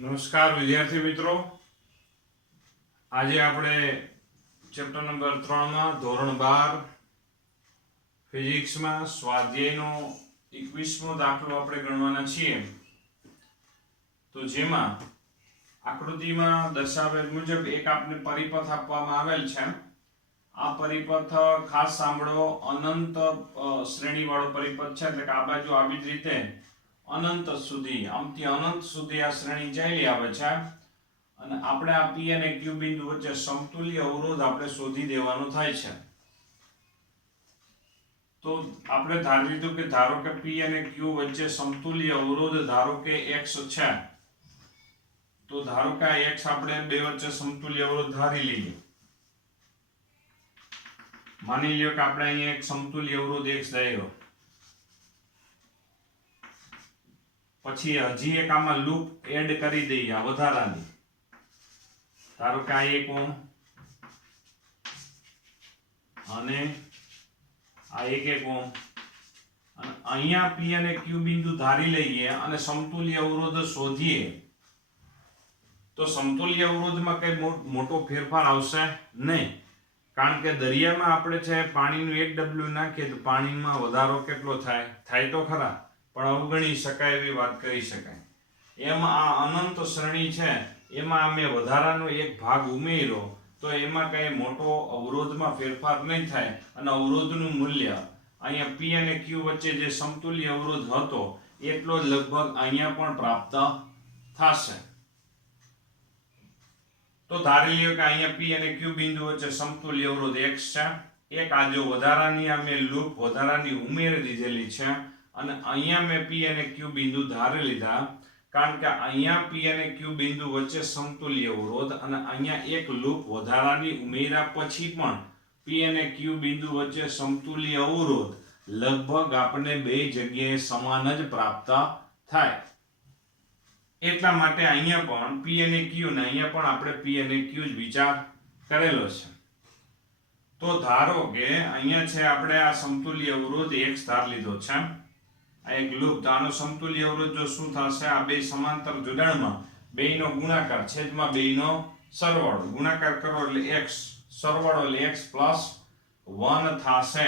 નમસ્કાર વિદ્યાર્થી મિત્રો, આજે આપણે ચેપ્ટર નંબર 3 માં ધોરણ 12 ફિઝિક્સમાં સ્વાધ્યાયનો 21મો દાખલો આપણે ગણવાના છીએ. તો જેમાં આકૃતિમાં દર્શાવેલ મુજબ એક આપને પરિપથ આપવામાં આવેલ છે. આ પરિપથ ખાસ સાંભળો, અનંત શ્રેણીવાળો પરિપથ છે, એટલે કે આ બાજુ આવી જ રીતે અનંત સુધી, આમથી અનંત સુધી આ શ્રેણી ચાલી આવે છે અને આપણે આ P અને Q બિંદુ વચ્ચે સમતુલ્ય અવરોધ આપણે શોધી દેવાનો થાય છે. તો આપણે ધારી લીધું કે ધારો કે P અને Q વચ્ચે સમતુલ્ય અવરોધ ધારો કે x છે. તો ધારો કે આ x આપણે બે વચ્ચે સમતુલ્ય અવરોધ ધારી લઈએ. માની લ્યો કે આપણે અહીંયા એક સમતુલ્ય અવરોધ x ધાર્યો. પછી હજી એક આમાં લૂપ એડ કરી દઈએ આ વધારાની. ધારો કે આ 1 ઓહ્મ અને આ 1 ઓહ્મ, અને અહીંયા P અને Q બિંદુ ધારી લઈએ અને સમતુલ્ય અવરોધ શોધીએ. તો સમતુલ્ય અવરોધમાં કઈ મોટો ફેરફાર આવશે નહીં, કારણ કે દરિયામાં આપણે છે પાણીનું 1 ડબલ્યુ નાખીએ તો પાણીમાં વધારો કેટલો થાય તો ખરા, પણ અવગણી શકાય એવી વાત કરી શકાય. એમાં આ અનંત શ્રેણી છે, એમાં અમે વધારાનો એક ભાગ ઉમેર્યો તો એમાં કઈ મોટો અવરોધમાં ફેરફાર નહીં થાય અને અવરોધનું મૂલ્ય અહીંયા P અને Q વચ્ચે જે સમતુલ્ય અવરોધ હતો એટલો જ લગભગ અહીંયા પણ પ્રાપ્ત થશે. તો ધારી લ્યો કે અહીંયા P અને Q બિંદુ વચ્ચે સમતુલ્ય અવરોધ x છે. એક આ જો વધારાની આ મેં લૂપ વધારાની ઉમેરી દીધેલી છે અને અહીંયા મેં P અને Q બિંદુ ધારી લીધા, કારણ કે અહીંયા P અને Q બિંદુ વચ્ચે સમતુલ્ય અવરોધ અને અહીંયા એક લૂપ વધારાની ઉમેર્યા પછી પણ P અને Q બિંદુ વચ્ચે સમતુલ્ય અવરોધ લગભગ આપણને બે જગ્યાએ સમાન જ પ્રાપ્ત થાય. એટલા માટે અહીંયા પણ P અને Q ને અહીંયા પણ આપણે P અને Q જ વિચાર કરેલો છે. તો ધારો કે અહીંયા છે આપણે આ સમતુલ્ય અવરોધ x ધાર લીધો છે, આ એક લૂપ. તો આનો સમતુલ્ય અવરોધ જો શું થશે, આ બે સમાંતર જોડાણમાં બેયનો ગુણાકાર છેદમાં બેયનો સરવાળો, ગુણાકાર કરો એટલે x, સરવાળો એટલે x પ્લસ 1 થશે.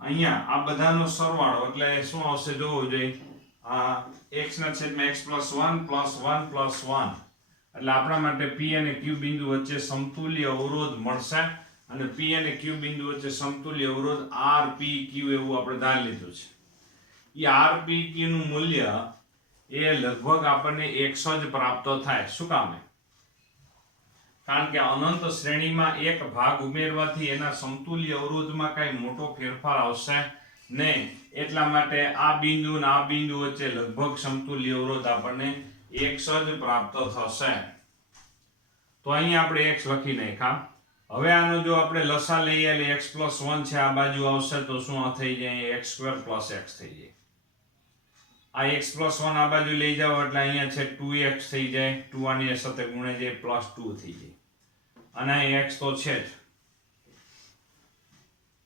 અહીંયા આ બધાનો સરવાળો એટલે શું આવશે જોવું જોઈએ, આ x ના છેદમાં x પ્લસ 1 પ્લસ 1 પ્લસ 1, એટલે આપણા માટે P અને Q બિંદુ વચ્ચે સમતુલ્ય અવરોધ મળશે. અને P અને Q બિંદુ વચ્ચે સમતુલ્ય અવરોધ RPQ એવું આપણે ધારી લીધું છે. એ RPQ નું મૂલ્ય એ લગભગ આપણને 100 જ પ્રાપ્ત થાય. શું કામે? કારણ કે અનંત શ્રેણીમાં એક ભાગ ઉમેરવાથી એના સમતુલ્ય અવરોધમાં કઈ મોટો ફેરફાર આવશે નહીં. એટલા માટે આ બિંદુ અને આ બિંદુ વચ્ચે લગભગ સમતુલ્ય અવરોધ આપણને 100 જ પ્રાપ્ત થશે. તો અહીં આપણે x લખી નાખ્યા. હવે આનો જો આપણે લસા લઈએ એટલે x પ્લસ 1 છે, આ બાજુ આવશે તો શું થઈ જાય, x² પ્લસ x થઈ જાય. આ x પ્લસ 1 આ બાજુ લઈ જાઓ એટલે અહીંયા છે 2x થઈ જાય, 2 આની સાથે ગુણે જાય પ્લસ 2 થઈ જાય, અને આ x તો છે જ.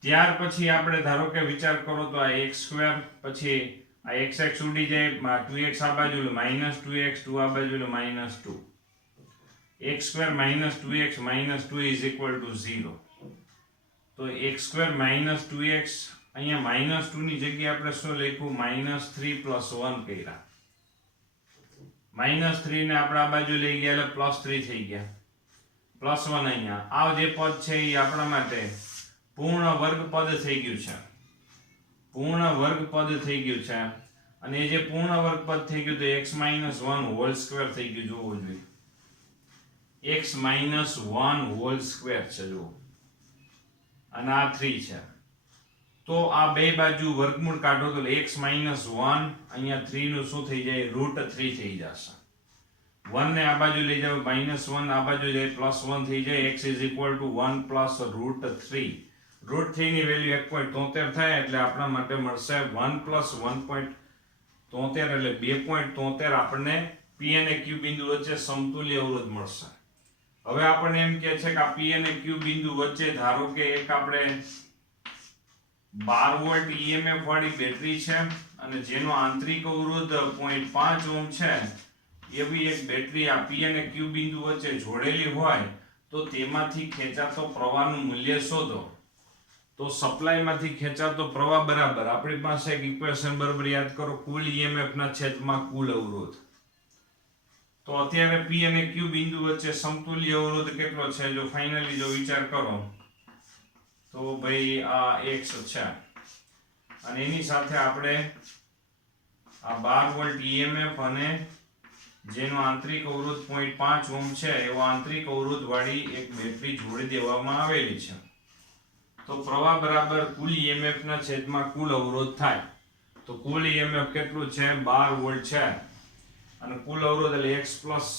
ત્યાર પછી આપણે ધારો કે વિચાર કરો તો આ x² પછી આ x ઉડી જાય, 2x આ બાજુ માઇનસ 2x, 2 આ બાજુ minus 2, x² minus 2x minus 2 is equal to 0. તો x² minus 2x અહીંયા minus 2 ની જગ્યાએ આપણે શું લખ્યું, -3 plus 1 કર્યા. -3 ને આપણે આ બાજુ લઈ ગયા એટલે +3 થઈ ગયા, +1 અહીંયા. આ જે પદ છે એ આપણા માટે પૂર્ણ વર્ગ પદ થઈ ગયું છે, પૂર્ણ વર્ગ પદ થઈ ગયું છે. અને એ જે પૂર્ણ વર્ગ પદ થઈ ગયું તો x - 1 હોલ સ્ક્વેર થઈ ગયું જોવું જોઈએ. x - 1 હોલ સ્ક્વેર છે જો, અને આ 3 છે. તો આ બે બાજુ વર્ગમૂળ કાઢો તો x - 1 અહીંયા 3 નું શું થઈ જાય, √3 થઈ જશે. 1 ને આ બાજુ લઈ જાવ, -1 આ બાજુ જાય +1 થઈ જાય, x = 1 પ્લસ √3. √3 ની વેલ્યુ 1.73 થાય એટલે આપણા માટે મળશે 1 પ્લસ 1.73 એટલે 2.73 આપણને P અને Q બિંદુ વચ્ચે સમતુલ્ય અવરોધ મળશે. હવે આપણને એમ કહે છે કે આ P અને Q બિંદુ વચ્ચે ધારો કે એક આપણે 12 વોલ્ટ EMF વાળી બેટરી છે અને જેનો આંતરિક અવરોધ 0.5 ઓહ્મ છે, એવી એક બેટરી આ P અને Q બિંદુ વચ્ચે જોડેલી હોય તો તેમાંથી ખેંચાતો પ્રવાહનું મૂલ્ય શોધો. તો સપ્લાયમાંથી ખેંચાતો પ્રવાહ બરાબર આપણી પાસે એક ઇક્વેશન બરાબર યાદ કરો, કુલ EMF ના છેદમાં કુલ અવરોધ. તો અત્યારે P અને Q બિંદુ વચ્ચે સમતુલ્ય અવરોધ કેટલો છે? જો ફાઇનલી જો વિચાર કરો તો ભાઈ આ x છે અને એની સાથે આપણે આ 12 વોલ્ટ EMF અને જેનો આંતરિક અવરોધ 0.5 ઓહ્મ છે એવો આંતરિક અવરોધ વાળી એક બેટરી જોડી દેવામાં આવેલી છે. તો પ્રવાહ બરાબર કુલ EMF ના છેદમાં કુલ અવરોધ થાય. તો કુલ EMF કેટલું છે? 12 વોલ્ટ છે અને કુલ અવરોધ એટલે x પ્લસ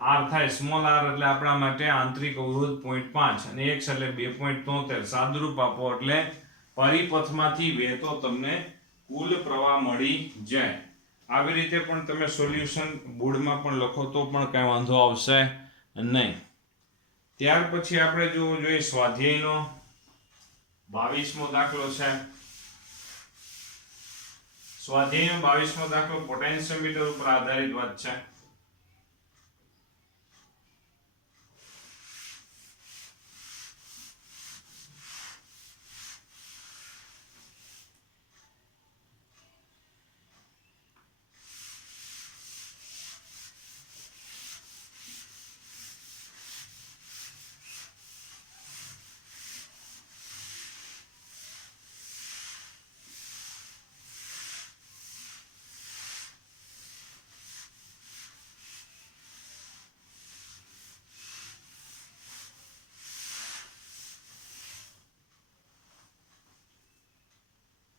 r થાય. સ્મોલ r એટલે આપણા માટે આંતરિક અવરોધ 0.5 અને x એટલે 2.73. સાદુરૂપ આપો એટલે પરિપથમાંથી વહેતો તમને કુલ પ્રવાહ મળી જાય. આવી રીતે પણ તમે સોલ્યુશન બોર્ડમાં પણ લખો તો પણ કઈ વાંધો આવશે નહીં. ત્યાર પછી આપણે જોવું જોઈએ સ્વાધ્યાયનો 22મો દાખલો છે. સ્વાધ્યાયનો 22મો દાખલો પોટેન્શિયોમીટર ઉપર આધારિત વાત છે.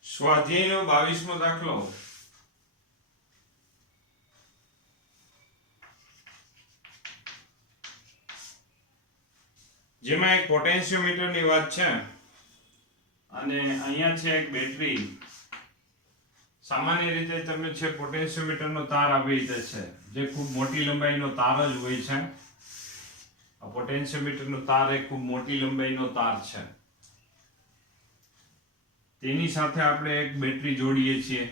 સ્વાધ્યાયનો 22મો દાખલો જેમાં એક પોટેન્શિયોમીટરની વાત છે અને અહીંયા છે એક બેટરી. સામાન્ય રીતે તમે છે પોટેન્શિયોમીટરનો તાર આવી રીતે છે જે ખૂબ મોટી લંબાઈનો તાર જ હોય છે. આ પોટેન્શિયોમીટરનો તાર એ ખૂબ મોટી લંબાઈનો તાર છે. તેની સાથે આપણે એક બેટરી જોડીએ છીએ.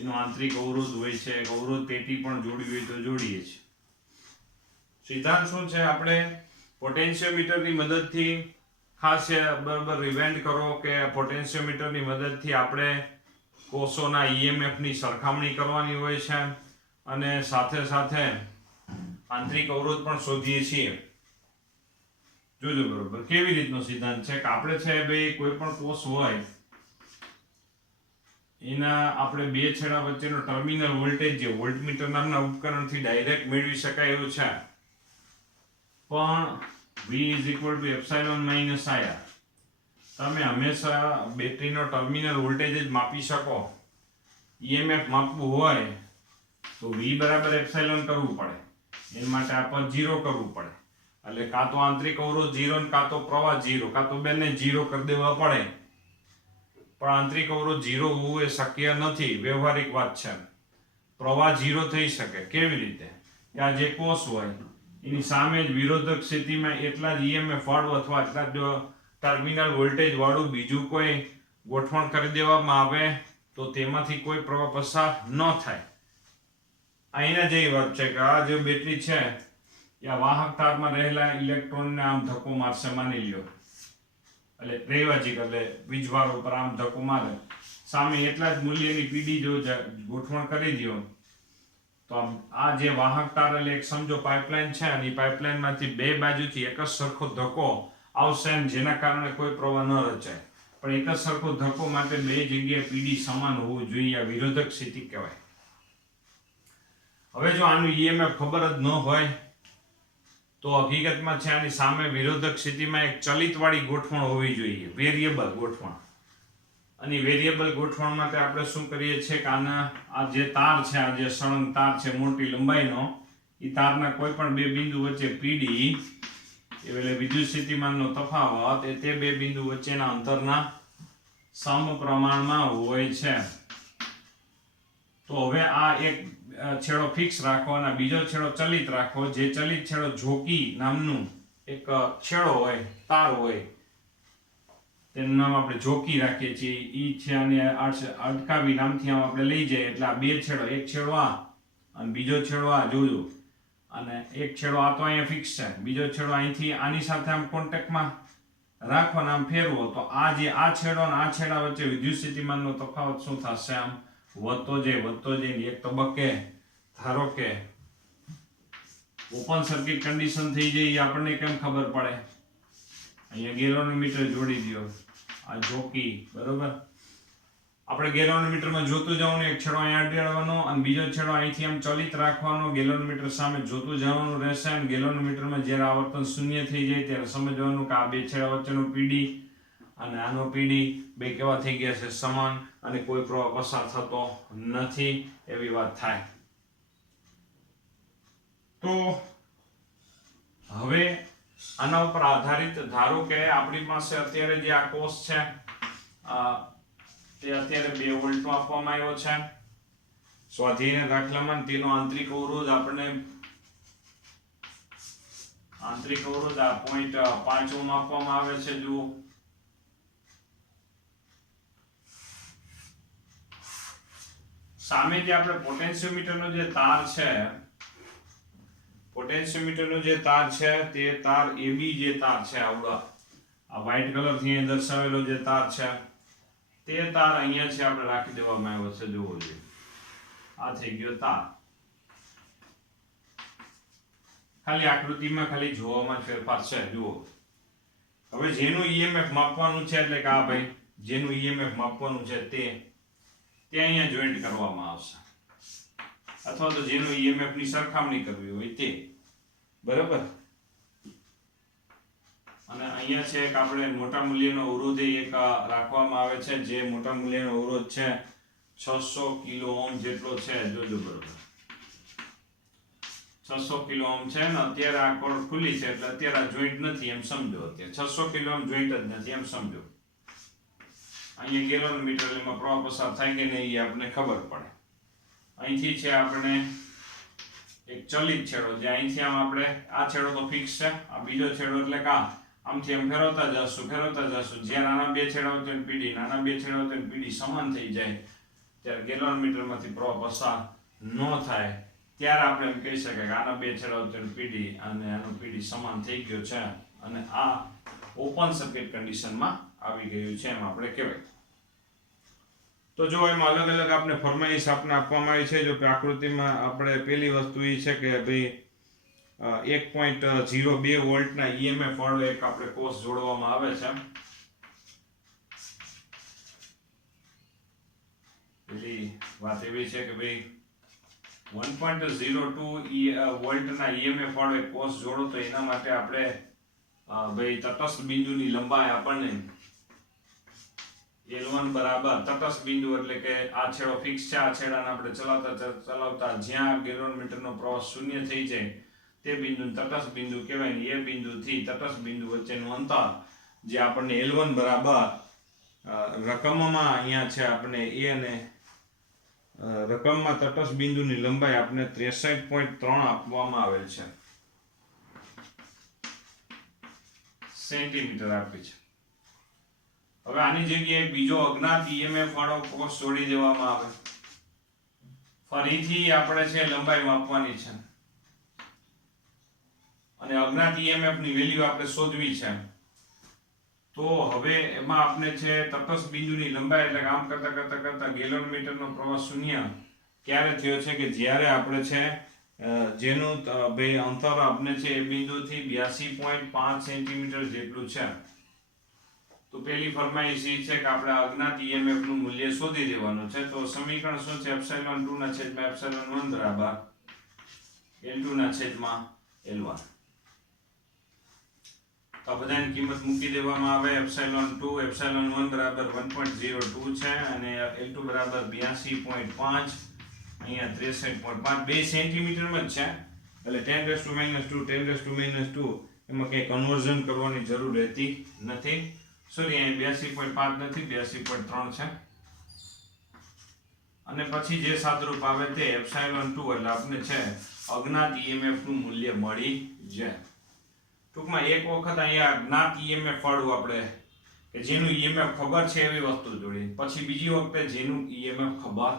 એનો આંતરિક અવરોધ હોય છે, એક અવરોધ પેટી પણ જોડવી હોય તો જોડીએ છીએ. સિદ્ધાંત શું છે? આપણે પોટેન્શિયોમીટરની મદદથી ખાસ બરાબર રિવાઇન્ડ કરો કે પોટેન્શિયોમીટરની મદદથી આપણે કોષોના EMF ની સરખામણી કરવાની હોય છે અને સાથે સાથે આંતરિક અવરોધ પણ શોધીએ છીએ. જોજો બરોબર કેવી રીતનો સિદ્ધાંત છે કે આપણે છે ભાઈ કોઈ પણ કોષ હોય એના આપણે બે છેડા વચ્ચેનો ટર્મિનલ વોલ્ટેજ જે વોલ્ટમીટર નામના ઉપકરણથી ડાયરેક્ટ મેળવી શકાય એવું છે. પણ V = ε - IR તમે હંમેશા બેટરીનો ટર્મિનલ વોલ્ટેજ જ માપી શકો. EMF માપવું હોય તો V બરાબર એપ્સિલોન કરવું પડે. એના માટે આપણે 0 કરવું પડે. એટલે કાં તો આંતરિક અવરોધ 0 ને કાં તો પ્રવાહ 0 કાં તો બંને 0 કરી દેવા પડે. પણ આંતરિક અવરોધ 0 હોવું એ શક્ય નથી. વ્યવહારિક વાત છે. પ્રવાહ 0 થઈ શકે. કેવી રીતે? કે આ જે કોષ હોય એની સામે જ વિરોધક સ્થિતિમાં એટલા જ EMF વાળું અથવા એટલા જ ટર્મિનલ વોલ્ટેજ વાળું બીજું કોઈ ગોઠવણ કરી દેવામાં આવે તો તેમાંથી કોઈ પ્રવાહ પસાર ન થાય. અહીંના જેવી વાત છે કે આ જે બેટરી છે આ વાહક તારમાં રહેલા ઇલેક્ટ્રોનને આમ ધક્કો મારશે માની લ્યો. એટલે પ્રેવાચિક એટલે વીજભાર ઉપર આમ ધક્કો મારે. સામે એટલા જ મૂલ્યની પીડી જો ગોઠવણ કરી દો તો આ જે વાહક તાર એટલે એક સમજો પાઇપલાઇન છે અને પાઇપલાઇનમાંથી બે બાજુથી એક જ સરખો ધક્કો આવશે જેના કારણે કોઈ પ્રવાહ ન રચાય. પણ એક જ સરખો ધક્કો માટે બે જગ્યાએ પીડી સમાન હોવું જોઈએ. આ વિરોધક સ્થિતિ કહેવાય. હવે જો આનું EMF ખબર જ ન હોય તો હકીકતમાં છે આની સામે વિરોધક સ્થિતિમાં એક ચલિતવાળી ગોઠવણ હોવી જોઈએ. વેરિયેબલ ગોઠવણ. અને વેરિયેબલ ગોઠવણ માટે આપણે શું કરીએ છીએ કે આના આ જે તાર છે આ જે સળંગ તાર છે મોટી લંબાઈનો એ તારના કોઈ પણ બે બિંદુ વચ્ચે પીડી એટલે વિદ્યુત સ્થિતિમાનનો તફાવત એ તે બે બિંદુ વચ્ચેના અંતરના સમપ્રમાણમાં હોય છે. તો હવે આ એક છેડો ફિક્સ રાખો અને બીજો છેડો ચલિત રાખો. જે ચલિત છેડો જોકી નામનું એક છેડો હોય તાર હોય તેનું નામ આપણે જોકી રાખીએ છીએ. ઈ છે અને અટકાવી નામથી આમ આપણે લઈ જઈએ એટલે આ બે છેડો, એક છેડો આ અને બીજો છેડો આ જોજો, અને એક છેડો આ તો અહીંયા ફિક્સ છે, બીજો છેડો અહીંથી આની સાથે આમ કોન્ટેક્ટમાં રાખવાનો, આમ ફેરવો તો આ જે આ છેડો અને આ છેડા વચ્ચે વિદ્યુત સ્થિતિમાનનો તફાવત શું થશે? આમ વધતો જઈને એક તબક્કે ધારો કે ઓપન સર્કિટ કન્ડિશન થઈ જાય. એ આપણને કેમ ખબર પડે? અહીંયા ગેલોનોમીટર જોડી દો, આ જોકી, બરોબર. આપણે ગેલોનોમીટરમાં જોતું જવાનું, એક છેડો અહીંયા અડાડવાનો અને બીજો છેડો અહીંથી આમ ચલિત રાખવાનો, ગેલોનોમીટર સામે જોતું જવાનું રહેશે. અને ગેલોનોમીટરમાં જ્યારે આવર્તન શૂન્ય થઈ જાય ત્યારે સમજવાનું કે આ બે છેડા વચ્ચેનો પીડી અને આનો પીડી બે કેવા થઈ ગયા છે? સમાન, અને કોઈ પ્રવાહ પસાર થતો નથી, એવી વાત થાય. તો હવે આના ઉપર આધારિત ધારો કે આપણી પાસે અત્યારે જે આ કોષ છે તે અત્યારે 2 વોલ્ટનો આપવામાં આવ્યો છે સ્વાધ્યાયના દાખલામાં. તેનો આંતરિક અવરોધ આપણને આ 0.5 ઓહ્મ આપવામાં આવે છે. જુઓ, સામે જે આપણે પોટેન્શિયોમીટરનો જે તાર છે, પોટેન્શિયોમીટરનો જે તાર છે તે તાર AB જે તાર છે, આવડો આ વ્હાઇટ કલર થી અહીં દર્શાવેલો જે તાર છે તે તાર અહીંયા છે આપણે રાખી દેવામાં આવ્યો છે. જોવો જોઈએ, આ થઈ ગયો તાર. ખાલી આકૃતિમાં ખાલી જોવામાં ફેરફાર છે. જુઓ, હવે જેનું EMF માપવાનું છે, એટલે કે આ ભાઈ જેનું EMF માપવાનું છે તે અહીંયા જોઈન્ટ કરવામાં આવશે, અથવા તો જેનું EMF ની સરખામણી કરવી હોય તે, બરાબર. અને અહીંયા છે એક આપણે મોટા મૂલ્યનો અવરોધ એક રાખવામાં આવે છે, જે મોટા મૂલ્યનો અવરોધ છે 600 કિલો ઓહ્મ જેટલો છે. જોજો, બરોબર, 600 કિલો ઓહ્મ છે ને અત્યારે આ કોર્ડ ખુલ્લી છે એટલે અત્યારે આ જોઈન્ટ નથી એમ સમજો. અત્યારે 600 કિલો ઓહ્મ જોઈન્ટ જ નથી એમ સમજો. અહીંયા ગેલોનોમીટર એમાં પ્રવાહ પસાર થાય કે નહીં એ આપણને ખબર પડે. અહીંથી છે આપણે એક ચલિત છેડો, જે અહીંથી આમ આપણે આ છેડો તો ફિક્સ છે, આ બીજો છેડો એટલે કે આમથી આમ ફેરવતા જશું. જ્યાં નાના બે છેડા વચ્ચે પીડી, નાના બે છેડા વચ્ચે પીડી સમાન થઈ જાય ત્યારે ગેલોનોમીટરમાંથી પ્રવાહ પસાર ન થાય ત્યારે આપણે એમ કહી શકાય કે આના બે છેડા વચ્ચે પીડી અને આનો પીડી સમાન થઈ ગયો છે અને આ ઓપન સર્કિટ કન્ડિશનમાં આવી ગયું છે, એમ આપણે કહેવાય. તો જો એમાં અલગ અલગ આપણે ફરમાઈશ આપણે આપવામાં આવી છે. જો આકૃતિમાં આપણે પહેલી વસ્તુ એ છે કે ભાઈ 1.02 વોલ્ટના EMF વાળો એક આપણે કોષ જોડવામાં આવે છે. પેલી વાત એવી છે કે ભાઈ 1.02 વોલ્ટના EMF વાળો એક કોષ જોડો તો એના માટે આપણે ભાઈ તટસ્થ બિંદુની લંબાઈ આપણને L1 બરાબર તટસ્થ બિંદુ એટલે કે આ છેડો ફિક્સ છે, આ છેડાને આપણે ચલાવતા જ્યાં ગેલોનોમીટરનો પ્રવાહ શૂન્ય થઈ જાય તે બિંદુ તટસ્થ બિંદુ કહેવાય ને. એ બિંદુથી તટસ્થ બિંદુ વચ્ચેનું અંતર જે આપણને L1 બરાબર રકમમાં અહીંયા છે આપણે એ અને રકમમાં તટસ્થ બિંદુની લંબાઈ આપણે 63.3 આપવામાં આવેલ છે, સેન્ટીમીટર આપી છે. હવે આની જગ્યાએ બીજો અજ્ઞાત EMF વાળો કોષ જોડી દેવામાં આવે. ફરીથી આપણે છે લંબાઈ માપવાની છે અને અજ્ઞાત EMF ની વેલ્યુ આપણે શોધવી છે. તો હવે એમાં આપણે છે તટસ્થ બિંદુની લંબાઈ એટલે કામ કરતા ગેલોનોમીટરનો પ્રવાહ શૂન્ય ક્યારે થયો છે કે જ્યારે આપણે છે જેનું ભાઈ અંતર આપણે છે એ બિંદુથી 82.5 સેન્ટીમીટર જેટલું છે. તો પહેલી ફરમાઈશ એ છે કે આપણે અજ્ઞાત EMF નું મૂલ્ય શોધી દેવાનું છે. તો સમીકરણ શું છે? એપ્સિલોન 2 ના છેદમાં એપ્સિલોન 1 બરાબર L2 ના છેદમાં L1. તો બધાની કિંમત મૂકી દેવામાં આવે. એપ્સિલોન 2 એપ્સિલોન 1 બરાબર 1.02 છે અને L2 બરાબર 82.5, અહીંયા 63.5, 2 સેન્ટીમીટરમાં જ છે એટલે 10⁻², એમાં કંઈ કન્વર્ઝન કરવાની જરૂર રહેતી નથી. સોરી, અહીંયા 82.5 નથી, 82.3 છે. અને પછી જે સાદરૂપ આવે તે એપ્સિલોન 2 એટલે આપણે છે અજ્ઞાત EMF નું મૂલ્ય મળી જાય. ટૂંકમાં એક વખત અહીંયા જ્ઞાત EMF વાળું આપણે કે જેનું ઈએમએફ ખબર છે એવી વસ્તુ જોડી, પછી બીજી વખતે જેનું ઈએમએફ ખબર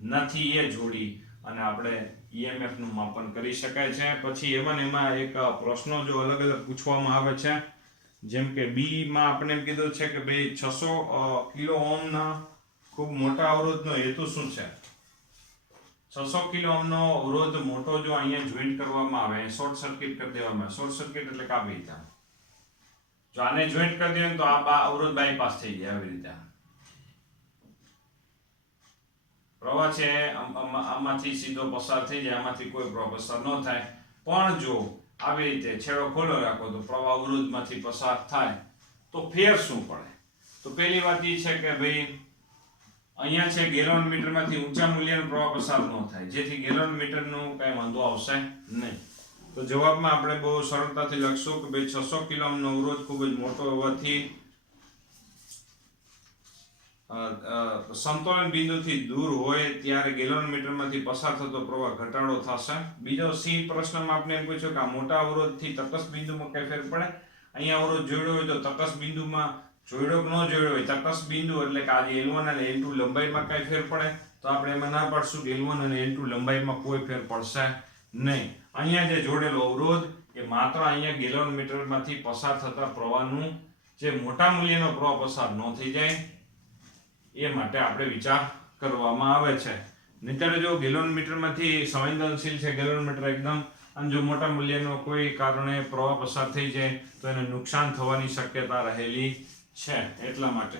નથી એ જોડી અને આપણે ઈએમએફ નું માપન કરી શકાય છે. પછી એમાં એક પ્રશ્નો જો અલગ અલગ પૂછવામાં આવે છે, જેમ કે બી માં આપણે એમ કીધું છે કે ભાઈ 600 કિલો ઓહમના ખૂબ મોટા અવરોધનો હેતુ શું છે? 600 કિલો ઓહમનો અવરોધ મોટો જો અહીંયા જોઈન્ટ કરવામાં આવે, શોર્ટ સર્કિટ કરી દેવામાં આવે. શોર્ટ સર્કિટ એટલે કાપી રીતે જો આને જોઈન્ટ કરી દઈએ તો આ અવરોધ બાયપાસ થઈ જાય. આવી રીતે પ્રવાહ છે આમાંથી સીધો પસાર થઈ જાય, આમાંથી કોઈ પ્રવાહ પસાર ન થાય. પણ જો આવી રીતે છેડો ખોલો રાખો તો પ્રવાહ અવરોધમાંથી પસાર થાય તો ફેર શું પડે? તો પહેલી વાત એ છે કે ભાઈ અહીંયા છે ગેલોન મીટરમાંથી ઊંચા મૂલ્યનો પ્રવાહ પસાર ન થાય, જેથી ગેલોન મીટરનું કઈ વાંધો આવશે નહીં. તો જવાબમાં આપણે બહુ સરળતાથી લખશું કે ભાઈ 600 કિલો ઓહમનો અવરોધ ખૂબ જ મોટો હોવાથી સંતુલન બિંદુથી દૂર હોય ત્યારે ગેલોન મીટરમાંથી પસાર થતો પ્રવાહ ઘટાડો થશે. બીજો સી પ્રશ્નમાં આપણે એમ પૂછ્યું કે આ મોટા અવરોધથી તટસ્થ બિંદુમાં કઈ ફેર પડે? અહીંયા અવરોધ જોડ્યો હોય તો તટસ્થ બિંદુમાં જોડ્યો કે ન જોડ્યો હોય, તટસ્થ બિંદુ એટલે કે આજે L1 અને L2 લંબાઈમાં કઈ ફેર પડે? તો આપણે એમાં ના પાડશું કે L1 અને L2 લંબાઈમાં કોઈ ફેર પડશે નહીં. અહીંયા જે જોડેલો અવરોધ એ માત્ર અહીંયા ગેલોન મીટરમાંથી પસાર થતા પ્રવાહનું જે મોટા મૂલ્યનો પ્રવાહ પસાર ન થઈ જાય એ માટે આપણે વિચાર કરવામાં આવે છે. નહીંતર જો ગેલોન મીટરમાંથી સંવેદનશીલ છે ગેલોન મીટર એકદમ, અને જો મોટા મૂલ્યનો કોઈ કારણે પ્રવાહ પસાર થઈ જાય તો એને નુકસાન થવાની શક્યતા રહેલી છે, એટલા માટે.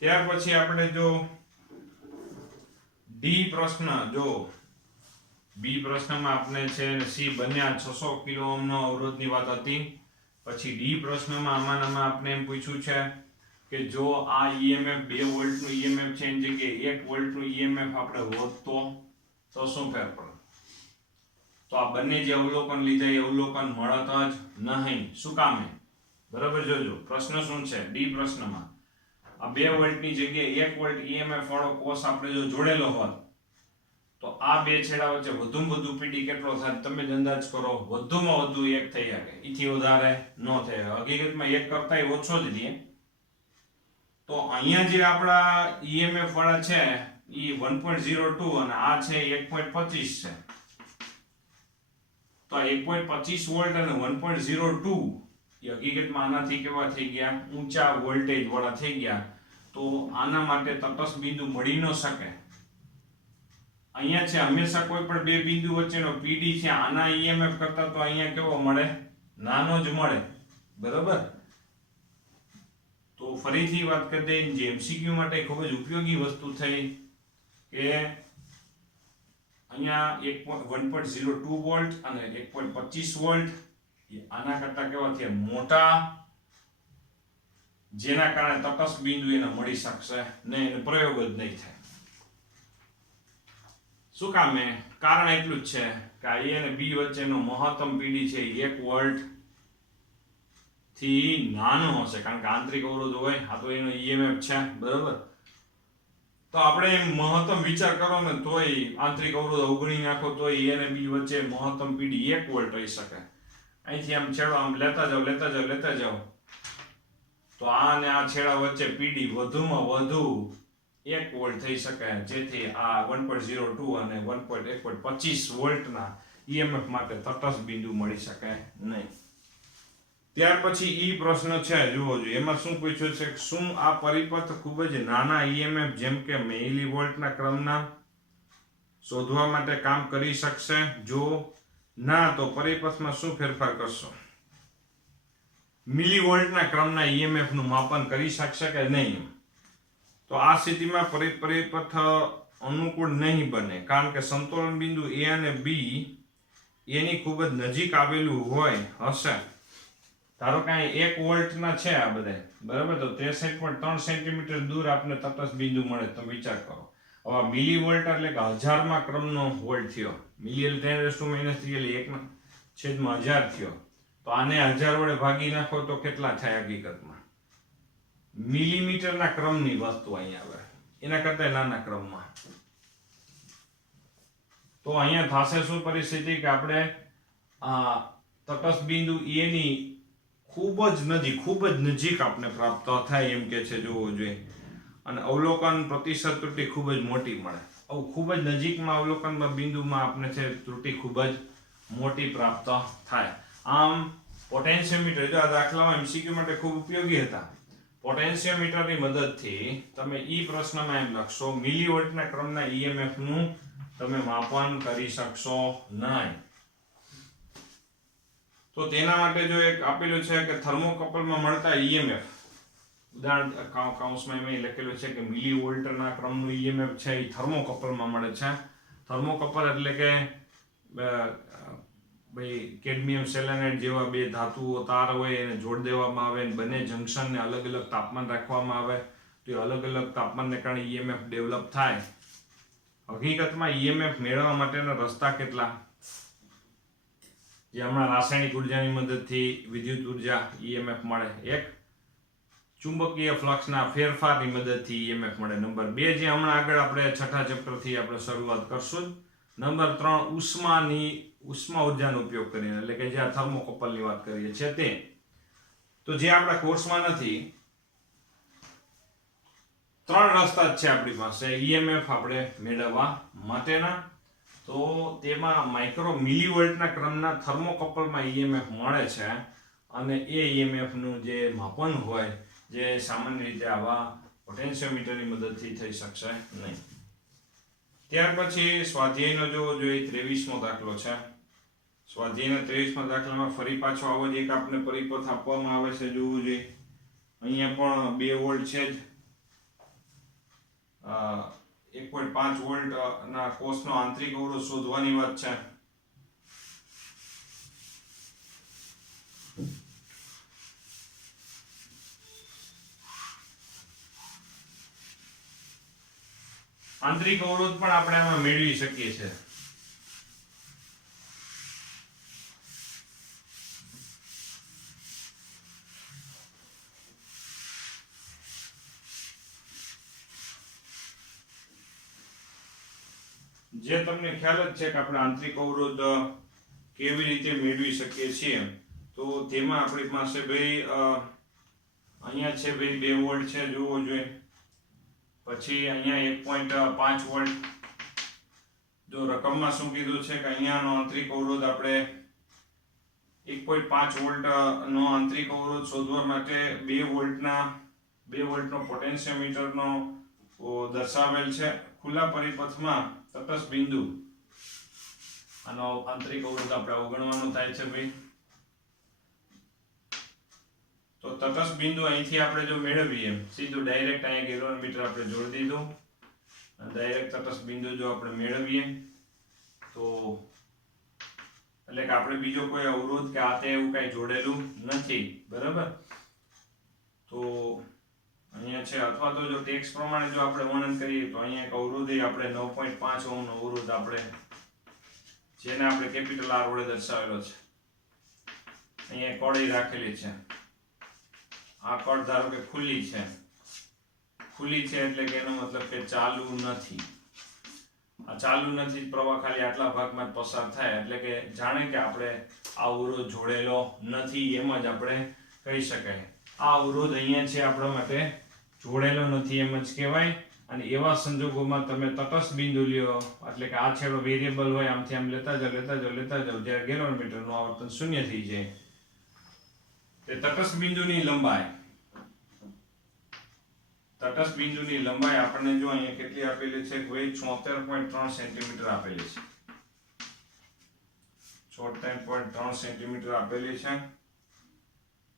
ત્યાર પછી આપણે જો ડી પ્રશ્ન, જો બી પ્રશ્નમાં આપણે છે સી બંને 600 કિલો ઓહમનો અવરોધની વાત હતી. પછી ડી પ્રશ્નમાં આમાં આપણે એમ પૂછ્યું છે કે જો આ ઈએમએફ 2 વોલ્ટનું ઈએમએફ છે એની જગ્યાએ 1 વોલ્ટનું ઈએમએફ આપણે હોત તો શું ફેર પડે? તો આ બંને જે અવલોકન લીધા એ અવલોકન મળત જ નહીં. શું કામે? બરાબર જોજો પ્રશ્ન શું છે ડી પ્રશ્નમાં. આ 2 વોલ્ટની જગ્યાએ 1 વોલ્ટ ઈએમએફ વાળો કોષ આપણે જો જોડેલો હોત તો આ બે છેડા વચ્ચે વધુમાં વધુ પીડી કેટલો થાય? તમે જ અંદાજ કરો. વધુમાં વધુ 1 થઈ શકે, એથી વધારે ન થાય. હકીકતમાં 1 કરતાંય ઓછો જ રહે. તો અહીંયા જે આપણા ઈએમએફ વાળા છે એ 1.02 અને આ છે 1.25 છે. તો 1.25 વોલ્ટ અને 1.02 એ હકીકતમાં આનાથી કેવા થઈ ગયા? ઊંચા વોલ્ટેજ વાળા થઈ ગયા. તો આના માટે તટસ્થ બિંદુ મળી ન શકે. અહીંયા છે હંમેશા કોઈ પણ બે બિંદુ વચ્ચેનો પીડી છે આના ઈએમએફ કરતા તો અહીંયા કેવો મળે? નાનો જ મળે. બરાબર. તો ફરીથી વાત કરી દઈએ, જે એમસીક્યુ માટે ખૂબ જ ઉપયોગી વસ્તુ થઈ કે અહીંયા 1.02 વોલ્ટ અને 1.25 વોલ્ટ આના કરતા કેવા થયા? મોટા, જેના કારણે તટસ્થ બિંદુ એને મળી શકશે નહીં, એને પ્રયોગ જ નહીં થાય. શું કામે? કારણ એટલું જ છે કે આ A અને B વચ્ચેનો મહત્તમ પીડી છે 1 વોલ્ટ થી નાનો હશે, કારણ કે આંતરિક અવરોધ હોય. આ તો એનો ઈએમએફ છે. બરાબર. તો આપણે એમ મહત્તમ વિચાર કરો ને તોય આંતરિક અવરોધ અવગણી નાખો તોય A અને B વચ્ચે મહત્તમ પીડી 1 વોલ્ટ રહી શકે. અહીંથી આમ છેડો આમ લેતા જાઓ તો આ અને આ છેડા વચ્ચે પીડી વધુમાં વધુ 1 વોલ્ટ થઈ શકે, જેથી આ 1.02 અને 1.25 વોલ્ટના ઈએમએફ માટે તટસ્થ બિંદુ મળી શકે નહીં. ત્યાર પછી ઈ પ્રશ્ન છે, જુઓ જોઈએ. એમાં શું પૂછ્યું છે? શું આ પરિપથ ખૂબ જ નાના ઈએમએફ જેમ કે મિલીવોલ્ટના ક્રમના શોધવા માટે કામ કરી શકશે? જો ના, તો પરિપથમાં શું ફેરફાર કરશો? મિલીવોલ્ટના ક્રમના ઈએમએફ નું માપન કરી શકશે કે નહીં? તો આ સ્થિતિમાં પરિપથ અનુકૂળ નહીં બને, કારણ કે સંતુલન બિંદુ A અને B એની ખૂબ જ નજીક આવેલું હશે. ધારો કે 1 વોલ્ટના છે આ બધા, બરાબર. તો 63.3 સેન્ટીમીટર દૂર આપણે તટસ્થ બિંદુ મળે. તો વિચાર કરો. હવે મિલીવોલ્ટ એટલે કે હજારમાં ક્રમનો વોલ્ટ થયો. મિલી એટલે 10 3 એટલે 1/1000 થયો. તો આને 1000 વડે ભાગી નાખો તો કેટલા થાય? હકીકતમાં મિલીમીટરના ક્રમની વસ્તુ અહીંયા આવે, એના કરતા નાના ક્રમમાં. તો અહીંયા થશે શું પરિસ્થિતિ કે આપણે તટસ્થ બિંદુ A ની ખૂબ જ નજીક આપણે પ્રાપ્ત થાય એમ કે છે જોવું જોઈએ. અને અવલોકન પ્રતિશત ત્રુટિ ખૂબ જ મોટી મળે. ખૂબ જ નજીકમાં અવલોકનમાં બિંદુમાં આપણે છે ત્રુટિ ખૂબ જ મોટી પ્રાપ્ત થાય. આમ પોટેન્શિયોમીટર જો આ દાખલામાં એમસીક્યુ માટે ખૂબ ઉપયોગી હતા. પોટેન્શિયોમીટરની મદદથી તમે ઈ પ્રશ્નમાં એમ લખશો મિલીવોલ્ટના ક્રમના ઈએમએફ નું તમે માપન કરી શકશો નહીં. તો તેના માટે જો એક આપેલું છે કે થર્મોકપલમાં મળતા ઈએમએફ, ઉદાહરણ કૌંસમાં એમ લખેલું છે કે મિલીવોલ્ટના ક્રમનું ઈએમએફ છે એ થર્મોકપલમાં મળે છે. થર્મોકપલ એટલે કે ભાઈ કેડમિયમ સેલેનાઇડ જેવા બે ધાતુઓ તાર હોય એને જોડ દેવામાં આવે અને બંને જંક્શનને અલગ અલગ તાપમાન રાખવામાં આવે તો એ અલગ અલગ તાપમાનને કારણે ઈએમએફ ડેવલપ થાય. હકીકતમાં ઈએમએફ મેળવવા માટેના રસ્તા કેટલા? જે હમણાં રાસાયણિક ઉર્જાની મદદથી વિદ્યુત ઉર્જા ઈએમએફ મળે. એક, ચુંબકીય ફ્લક્સના ફેરફારની મદદથી ઈએમએફ મળે. નંબર 2, જે હમણાં આગળ આપણે છઠ્ઠા ચેપ્ટરથી આપણે શરૂઆત કરશું. નંબર 3, ઉષ્મા ઉર્જાનો ઉપયોગ કરીને, એટલે કે જે આ થર્મોકપલની વાત કરીએ છીએ તે. તો જે આપણા કોર્સમાં નથી, 3 રસ્તા જ છે આપણી પાસે ઈએમએફ આપણે મેળવવા માટેના. તો તેમાં માઇક્રો મિલીવોલ્ટના ક્રમના થર્મોકપલમાં ઈએમએફ મળે છે અને એ ઈએમએફ નું જે માપન હોય જે સામાન્ય રીતે આવા પોટેન્શિયોમીટરની મદદથી થઈ શકશે નહીં. ત્યાર પછી સ્વાધ્યાયનો જોવો જોઈએ 23મો દાખલો છે. સ્વાધ્યાયના 23મા દાખલામાં ફરી પાછો આવો જ એક આપણે પરિપથ આપવામાં આવે છે જોવું જોઈએ. અહીંયા પણ 2 વોલ્ટ છે જ. 1.5 વોલ્ટ ના કોષનો આંતરિક અવરોધ શોધવાની વાત છે. આંતરિક અવરોધ પણ આપણે આમાં મેળવી શકીએ છીએ. જે તમને ખ્યાલ જ છે કે આપણે આંતરિક અવરોધ કેવી રીતે મેળવી શકીએ છીએ. તો તેમાં આપણી પાસે ભાઈ અહીંયા છે ભાઈ 2 વોલ્ટ છે જોવો જોઈએ. પછી અહીંયા 1.5 વોલ્ટ. જો રકમમાં શું કીધું છે કે અહીંયાનો આંતરિક અવરોધ આપણે 1.5 વોલ્ટ નો આંતરિક અવરોધ શોધવા માટે 2 વોલ્ટનો પોટેન્શિયોમીટરનો દર્શાવેલ છે. ખુલ્લા પરિપથમાં તટસ્થ બિંદુ આનો આંતરિક અવરોધ આપણે અવગણવાનો થાય છે ભાઈ. તો તટસ્થ બિંદુ અહીંથી આપણે જો મેળવીએ સીધું ડાયરેક્ટ અહીંયા ગેલ્વાનોમીટર આપણે જોડી દીધું અને ડાયરેક્ટ તટસ્થ બિંદુ જો આપણે મેળવીએ તો એટલે કે આપણે બીજો કોઈ અવરોધ કે આ તે એવું કઈ જોડેલું નથી, બરાબર. તો અહીંયા છે, અથવા તો જો ટેક્સ પ્રમાણે જો આપણે વર્ણન કરીએ તો અહીંયા એક અવરોધ આપણે 9.5 ઓહ્મ નો અવરોધ આપણે જેને આપણે કેપિટલ R વડે દર્શાવેલો છે. અહીંયા કડી રાખેલી છે. આ કડ ધારો કે ખુલ્લી છે એટલે કે એનો મતલબ કે ચાલુ નથી. આ ચાલુ નથી, પ્રવાહ ખાલી આટલા ભાગમાં જ પસાર થાય એટલે કે જાણે કે આપણે આ અવરોધ જોડેલો નથી એમ જ આપણે કહી શકાય. આ અવરોધ અહીંયા છે આપણા માટે જોડેલો નથી એમ જ કહેવાય. અને એવા સંજોગોમાં તમે તટસ્થ બિંદુ લ્યો એટલે કે આ છેડો વેરિયેબલ હોય, આમથી આમ લેતા જાવ જ્યારે ગેલ્વાનોમીટરનું આવર્તન શૂન્ય થઈ જાય. તે તટસ્થ બિંદુની લંબાઈ આપણને જો અહીંયા કેટલી આપેલી છે કે 76.3 સેન્ટીમીટર આપેલી છે. 76.3 સેન્ટીમીટર આપેલી છે.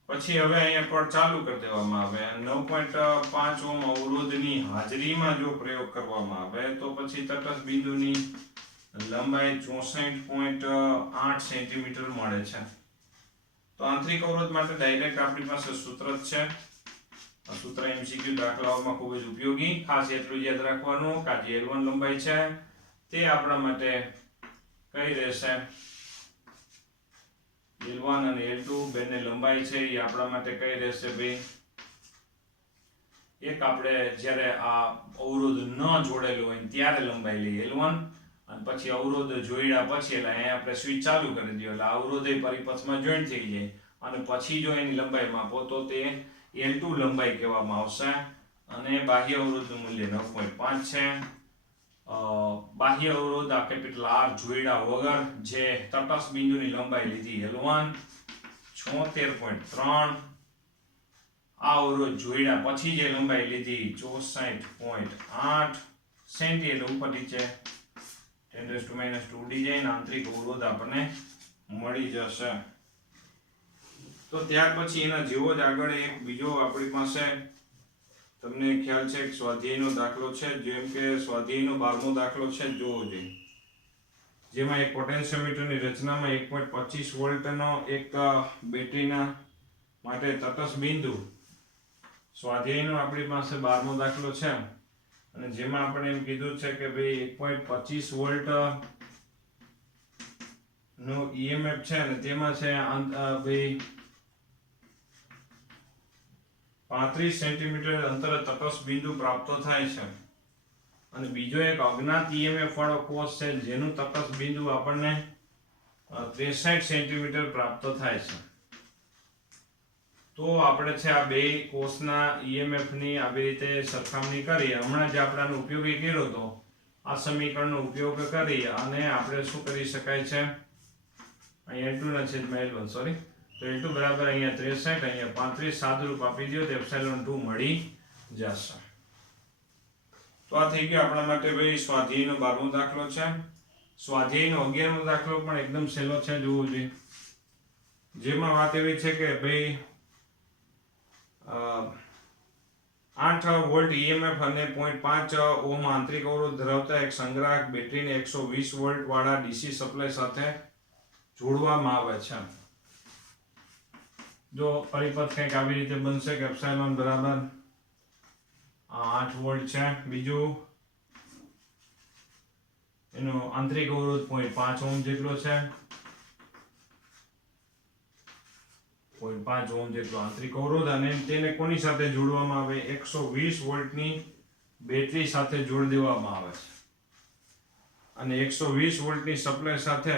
પછી હવે અહીંયા પર ચાલુ કરી દેવામાં આવે. 9.5 ઓહ્મ અવરોધની હાજરીમાં જો પ્રયોગ કરવામાં આવે તો પછી તટસ્થ બિંદુની લંબાઈ 64.8 સેન્ટીમીટર મળે છે. તો આંતરિક અવરોધ માટે ડાયરેક્ટ આપણી પાસે સૂત્ર જ છે. આ સૂત્ર એમસીક્યુ દાખલાઓમાં ખૂબ જ ઉપયોગી. ખાસ એટલું યાદ રાખવાનું કે જે L1 લંબાઈ છે તે આપણા માટે કઈ રહેશે, L1 અને L2 બંને લંબાઈ છે એ આપણા માટે કઈ રહેશે ભાઈ. એક આપણે જ્યારે આ અવરોધ ન જોડેલો હોય ત્યારે લંબાઈ લઈએ L1, અને પછી અવરોધ જોડ્યા પછી એટલે અહીંયા આપણે સ્વિચ ચાલુ કરી દઈએ એટલે અવરોધ પરિપથમાં જોઈન્ટ થઈ જાય. અને પછી જો એની લંબાઈ માપો તો તે L2 લંબાઈ કહેવામાં આવશે અને બાહ્ય અવરોધનું મૂલ્ય 9.5 છે. બાહ્ય અવરોધ આ કેપિટલ R જોઈડા વગર જે તટસ્થ બિંદુની લંબાઈ લીધી L1 76.3. આ અવરોધ જોઈડા પછી જે લંબાઈ લીધી 64.8 સેન્ટી એટલે ઉપર નીચે 10⁻² ઉડી જાય. આંતરિક અવરોધ આપણને મળી જશે. તો ત્યાર પછી એના જેવો જ આગળ એક બીજો આપણી પાસે તમને ખ્યાલ છે કે સ્વાધ્યાયનો દાખલો છે, જેમ કે સ્વાધ્યાયનો 12મો દાખલો છે જોવો જોઈએ, જેમાં એક પોટેન્શિયોમીટરની રચનામાં 1.25 વોલ્ટનો એક બેટરીના માટે તટસ્થ બિંદુ. સ્વાધ્યાયનો આપણી પાસે 12મો દાખલો છે અને જેમાં આપણે એમ કીધું છે કે ભાઈ 1.25 વોલ્ટ નો EMF છે અને તેમાં છે ભાઈ 35 સેન્ટીમીટર અંતરે તટસ્થ બિંદુ પ્રાપ્ત થાય છે અને બીજો એક અજ્ઞાત EMF વાળો કોષ છે જેનું તટસ્થ બિંદુ આપણને 63 સેન્ટીમીટર પ્રાપ્ત થાય છે. તો આપણે છે આ બે કોષના EMF ની આવી રીતે સરખામણી કરી. હમણાં જ આપણે આનો ઉપયોગી કર્યો તો આ સમીકરણનો ઉપયોગ કરી અને આપણે શું કરી શકાય છે, અહીંયા L2 ના છેદમાં L1 સોરી, તો L2 બરાબર અહીંયા 63, અહીંયા 35 સાદુરૂપ આપી દો તો ε2 મળી જશે. તો આ થઈ ગયો આપણા માટે ભાઈ સ્વાધ્યાયનો 12મો દાખલો છે. સ્વાધ્યાયનો 11મો દાખલો પણ એકદમ સહેલો છે, જોવો જોઈએ. જેમાં વાત એવી છે કે ભાઈ 8 વોલ્ટ EMF અને 0.5 ઓહ્મ આંતરિક અવરોધ ધરાવતા એક સંગ્રાહક બેટરીને 120 વોલ્ટ વાળા DC સપ્લાય સાથે જોડવામાં આવે છે. જો પરિપથ કંઈક આવી રીતે બનશે કે એપ્સિલોન બરાબર 8 વોલ્ટ છે. બીજું એનો આંતરિક અવરોધ 0.5 ઓહ્મ જેટલો છે, 0.5 ઓહ્મ જેટલો આંતરિક અવરોધ અને તેને કોની સાથે જોડવામાં આવે, 120 વોલ્ટની બેટરી સાથે જોડી દેવામાં આવે છે અને 120 વોલ્ટની સપ્લાય સાથે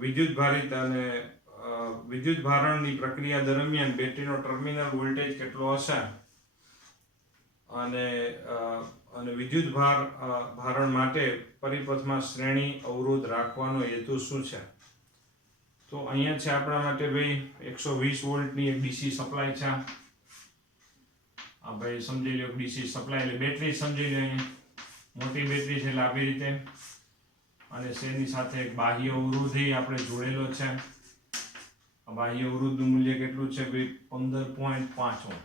વિદ્યુત ભારિત અને વિદ્યુત ભારણની પ્રક્રિયા દરમિયાન બેટરીનો ટર્મિનલ વોલ્ટેજ કેટલો હશે અને વિદ્યુત ભારણ માટે પરિપથમાં શ્રેણી અવરોધ રાખવાનો હેતુ શું છે. તો અહીંયા છે આપણા માટે ભાઈ 120 વોલ્ટની એક DC સપ્લાય છે. આ ભાઈ સમજી લો DC સપ્લાય એટલે બેટરી સમજી લો, અહીંયા મોટી બેટરી છે એટલે આવી રીતે, અને તેની સાથે એક બાહ્ય અવરોધ આપણે જોડેલો છે. આ બાહ્ય અવરોધનું મૂલ્ય કેટલું છે ભાઈ 15.5 ઓહ્મ.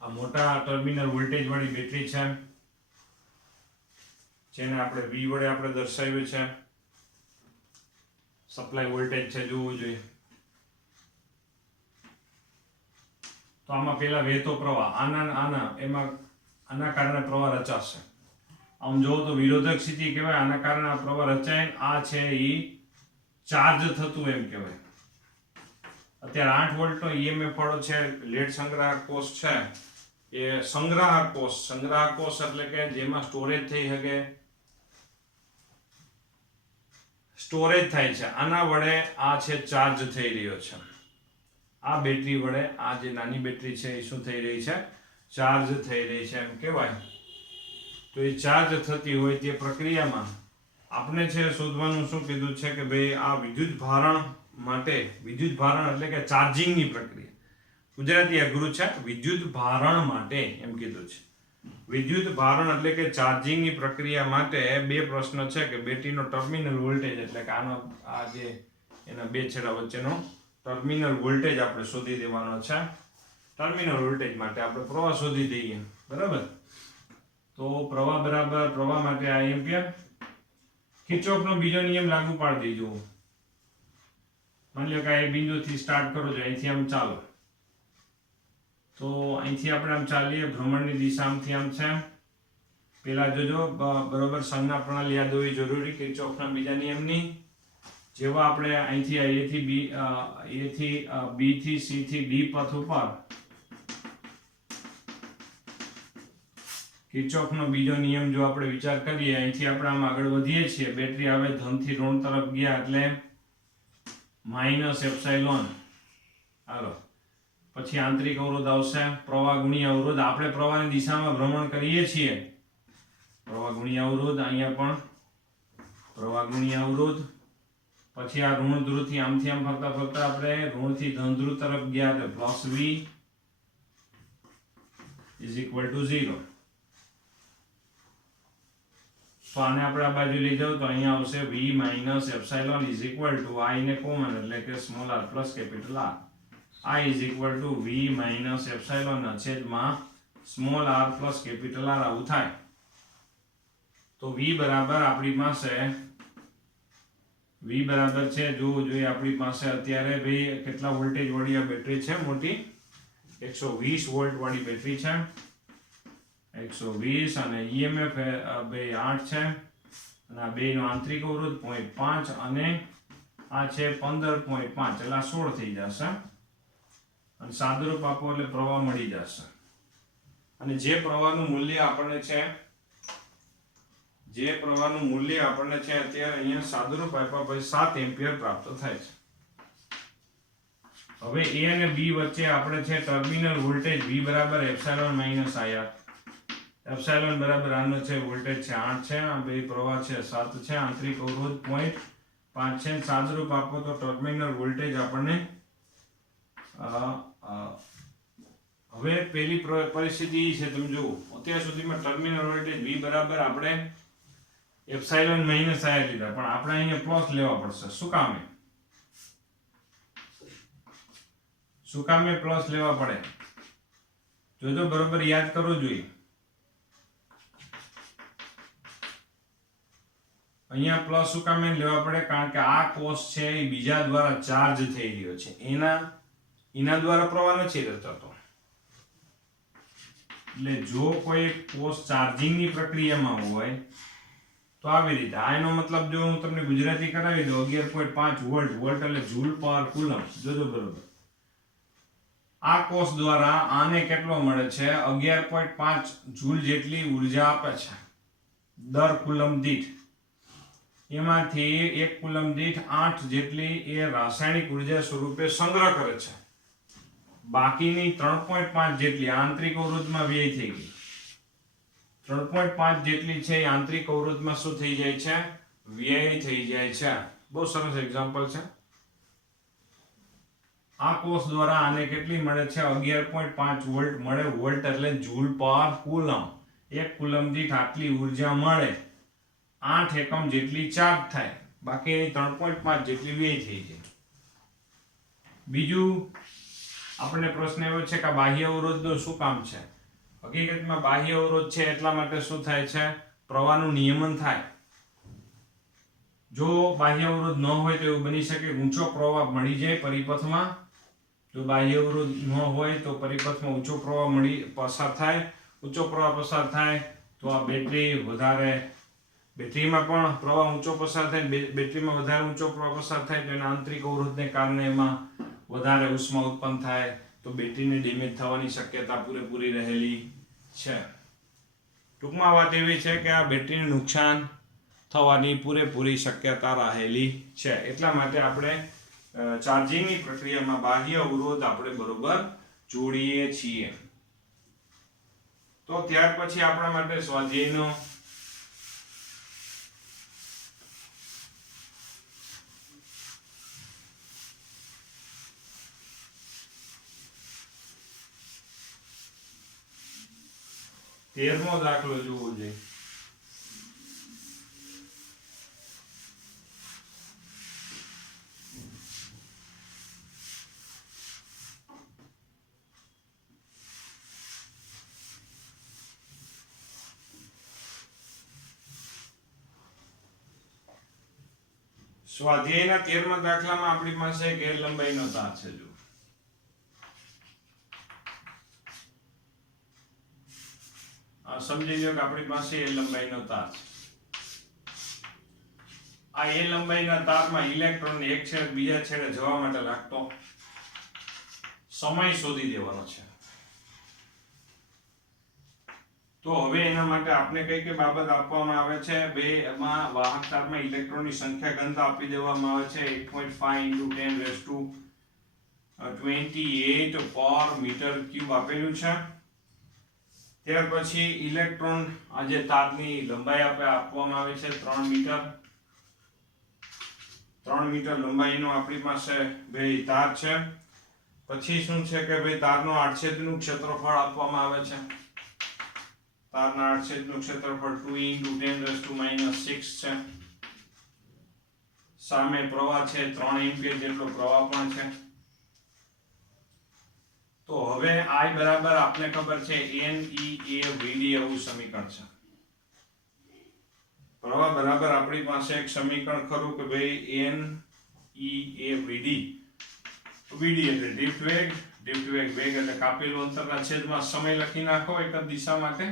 આ મોટા ટર્મિનલ વોલ્ટેજ વાળી બેટરી છે જેને આપણે V વડે આપણે દર્શાવ્યું છે. સપ્લાય વોલ્ટેજ છે જોવું જોઈએ. તો આમાં પેલા વહેતો પ્રવાહ આના કારણે પ્રવાહ રચાશે. આમ જોવો તો વિરોધક સ્થિતિ કહેવાય, આના કારણે આ પ્રવાહ રચાય. આ છે એ ચાર્જ થતું એમ કહેવાય. અત્યારે 8 વોલ્ટનો EMF વાળો છે લેડ સંગ્રાહક કોષ છે, એ સંગ્રાહક કોષ એટલે કે જેમાં સ્ટોરેજ થઈ શકે, સ્ટોરેજ થાય છે. આના વડે આ છે ચાર્જ થઈ રહ્યો છે. આ બેટરી વડે આ જે નાની બેટરી છે એ શું થઈ રહી છે, ચાર્જ થઈ રહી છે એમ કહેવાય. તો એ ચાર્જ થતી હોય તે પ્રક્રિયામાં આપણે છે શોધવાનું શું કીધું છે કે ભાઈ આ વિદ્યુત ભારણ માટે, વિદ્યુત ભારણ એટલે કે ચાર્જિંગની પ્રક્રિયા, ગુજરાતી અઘરું છે, વિદ્યુત ભારણ માટે એમ કીધું છે. વિદ્યુત ભારણ એટલે કે ચાર્જિંગની પ્રક્રિયા માટે બે પ્રશ્ન છે કે બેટરીનો ટર્મિનલ વોલ્ટેજ એટલે કે આનો આ જે એના બે છેડા વચ્ચેનો ટર્મિનલ વોલ્ટેજ આપણે શોધી દેવાનો છે. ટર્મિનલ વોલ્ટેજ માટે આપણે પ્રવાહ શોધી દઈએ, બરાબર. તો પ્રવાહ માટે આ એમ્પિયર. કિર્ચોફનો બીજો નિયમ લાગુ પાડી દેજો. માની લો કે આ બિંદુથી સ્ટાર્ટ કરો છો, અહીંથી આમ ચાલો, તો અહીંથી આપણે આમ ચાલીએ, ભ્રમણની દિશા આમથી આમ છે. પેલા જોજો બરોબર સંજ્ઞા પ્રણાલી યાદ હોવી જરૂરી કિર્ચોફના બીજા નિયમની. જેવા આપણે અહીંથી B થી C થી D પથ ઉપર કિર્ચોફનો બીજો નિયમ જો આપણે વિચાર કરીએ, અહીંથી આપણે આમ આગળ વધીએ છીએ, બેટરી આવે ધનથી ઋણ તરફ ગયા એટલે માઇનસ એપ્સાઇલોન. હાલો, પછી આંતરિક અવરોધ આવશે પ્રવાહ ગુણ્યા અવરોધ. આપણે પ્રવાહની દિશામાં ભ્રમણ કરીએ છીએ, પ્રવાહ ગુણ્યા અવરોધ. અહીંયા પણ પ્રવાહ ગુણ્યા અવરોધ. પછી આ ઋણ ધ્રુવથી આમથી આમ ફરતા ફરતા આપણે ઋણથી ધન ધ્રુવ તરફ ગયા તો plus v is equal to 0. તો આને આપણે આ બાજુ લઈ જાવ તો અહીંયા આવશે v minus epsilon is equal to i ને કોમન એટલે કે small r plus capital r. i is equal to v minus epsilon ના છેદમાં small r plus capital r આવું થાય. તો v બરાબર આપણી પાસે v બરાબર છે જોવું જોઈએ આપણી પાસે અત્યારે ભાઈ કેટલા વોલ્ટેજ વાળી આ બેટરી છે મોટી 120 વોલ્ટ વાળી બેટરી છે 120 અને EMF બે 8 છે અને આ બેનો આંતરિક અવરોધ 0.5 અને આ છે 15.5 એટલે આ 16 થઈ જશે અને સાદુરૂપ આપો એટલે પ્રવાહ મળી જશે. અને જે પ્રવાહનું મૂલ્ય આપણને છે અત્યારે અહીંયા સાદુરૂપ આપ્યા પછી 7 એમ્પિયર પ્રાપ્ત થાય છે. હવે A અને B વચ્ચે આપણે છે ટર્મિનલ વોલ્ટેજ V બરાબર એપ્સિલોન માઇનસ IR. એપ્સિલોન બરાબર આનો છે વોલ્ટેજ છે 8 છે, આ બે પ્રવાહ છે 7 છે, આંતરિક અવરોધ 0.5 છે. સાદુરૂપ આપો તો ટર્મિનલ વોલ્ટેજ આપણને હવે પહેલી પરિસ્થિતિ છે તમે જુઓ અત્યાર સુધીમાં ટર્મિનલ વોલ્ટેજ V બરાબર આપણે એપ્સિલોન માઇનસ IR લીધા પણ આપણે અહીંયા પ્લસ લેવા પડશે. શું કામે પ્લસ લેવા પડે જોજો બરોબર યાદ કરવું જોઈએ. અહીંયા પ્લસ શું કામે લેવા પડે કારણ કે આ કોષ છે એ બીજા દ્વારા ચાર્જ થઈ રહ્યો છે, એના દ્વારા પ્રવાહ નથી રચાતો. એટલે જો કોઈ કોષ ચાર્જિંગની પ્રક્રિયામાં હોય તો આવી રીતે આનો મતલબ જો હું તમને ગુજરાતી કરાવી દઉં 11.5 વોલ્ટ, વોલ્ટ એટલે જૂલ પર કુલમ. જોજો બરોબર આ કોષ દ્વારા આને કેટલો મળે છે 11.5 જૂલ જેટલી ઉર્જા આપે છે દર કુલમ દીઠ. એમાંથી 1 કુલમ દીઠ 8 જેટલી એ રાસાયણિક ઉર્જા સ્વરૂપે સંગ્રહ કરે છે. બાકીની 3.5 જેટલી આંતરિક અવરોધમાં વ્યય થઈ ગઈ. 3.5 જેટલી છે એ આંતરિક અવરોધમાં શું થઈ જાય છે વ્યય થઈ જાય છે. બહુ સરસ એક્ઝામ્પલ છે. આ કોષ દ્વારા આને કેટલી મળે છે 11.5 વોલ્ટ મળે. વોલ્ટ એટલે જૂલ પર કુલમ. 1 કુલમ દીઠ આટલી ઉર્જા મળે, 8 એકમ જેટલી ચાર્જ થાય, બાકી 3.5 જેટલી વ્યય થઈ જાય. બીજું આપણને પ્રશ્ન એવો છે કે બાહ્ય અવરોધનું શું કામ છે. હકીકતમાં બાહ્ય અવરોધ છે એટલા માટે શું થાય છે પ્રવાહનું નિયમન થાય. જો બાહ્ય અવરોધ ન હોય તો એવું બની શકે ઊંચો પ્રવાહ મળી જાય પરિપથમાં. જો બાહ્ય અવરોધ ન હોય તો પરિપથમાં ઊંચો પ્રવાહ પસાર થાય. ઊંચો પ્રવાહ પસાર થાય તો આ બેટરીમાં પણ પ્રવાહ ઊંચો પસાર થાય. બેટરીમાં વધારે ઊંચો પ્રવાહ પસાર થાય તો એના આંતરિક અવરોધને કારણે એમાં વધારે ઉષ્મા ઉત્પન્ન થાય તો બેટરીને ડેમેજ થવાની શક્યતા પૂરેપૂરી રહેલી છે. ટૂંકમાં વાત એવી છે કે આ બેટરીને નુકસાન થવાની પૂરેપૂરી શક્યતા રહેલી છે. એટલા માટે આપણે ચાર્જિંગની પ્રક્રિયામાં બાહ્ય અવરોધ આપણે બરોબર જોડીએ છીએ. તો ત્યાર પછી આપણા માટે સ્વાધ્યાયનો તેરમો દાખલો જોવો જોઈએ. સ્વાધ્યાયના 13મા દાખલામાં આપણી પાસે ગેરલંબાઈનો તાર છે. જો સમજી લો કે આપણી પાસે એ લંબાઈનો તાર છે. આ એ લંબાઈના તારમાં ઇલેક્ટ્રોન એક છેડે બીજા છેડે જવા માટે લાગતો સમય શોધી દેવાનો છે. તો હવે એના માટે આપણે કઈ બાબત આપવામાં આવે છે, બે એમાં વાહક તારમાં ઇલેક્ટ્રોનની સંખ્યા ઘનતા આપી દેવામાં આવે છે 8.5 × 10⁻28 પર મીટર ક્યુબ આપેલું છે. ત્યાર પછી ઇલેક્ટ્રોન આજે તારની લંબાઈ આપવામાં આવે છે 3 મીટર. 3 મીટર લંબાઈનો આપણી પાસે બે તાર છે. પછી શું છે કે ભાઈ તારનો આડછેદનું ક્ષેત્રફળ આપવામાં આવે છે. તારના આડછેદનું ક્ષેત્રફળ 2 × 10⁻6 છે. સામે પ્રવાહ છે 3 એમ્પિયર જેટલો પ્રવાહ પણ છે. તો હવે I બરાબર આપને ખબર છે NEAVD એવું સમીકરણ છે. પ્રવાહ બરાબર આપણી પાસે એક સમીકરણ ખરું કે ભાઈ NEAVD. VD એટલે ડિફ્ટ વેગ એટલે કાપેલું અંતરના છેદમાં સમય લખી નાખો એક જ દિશા માટે.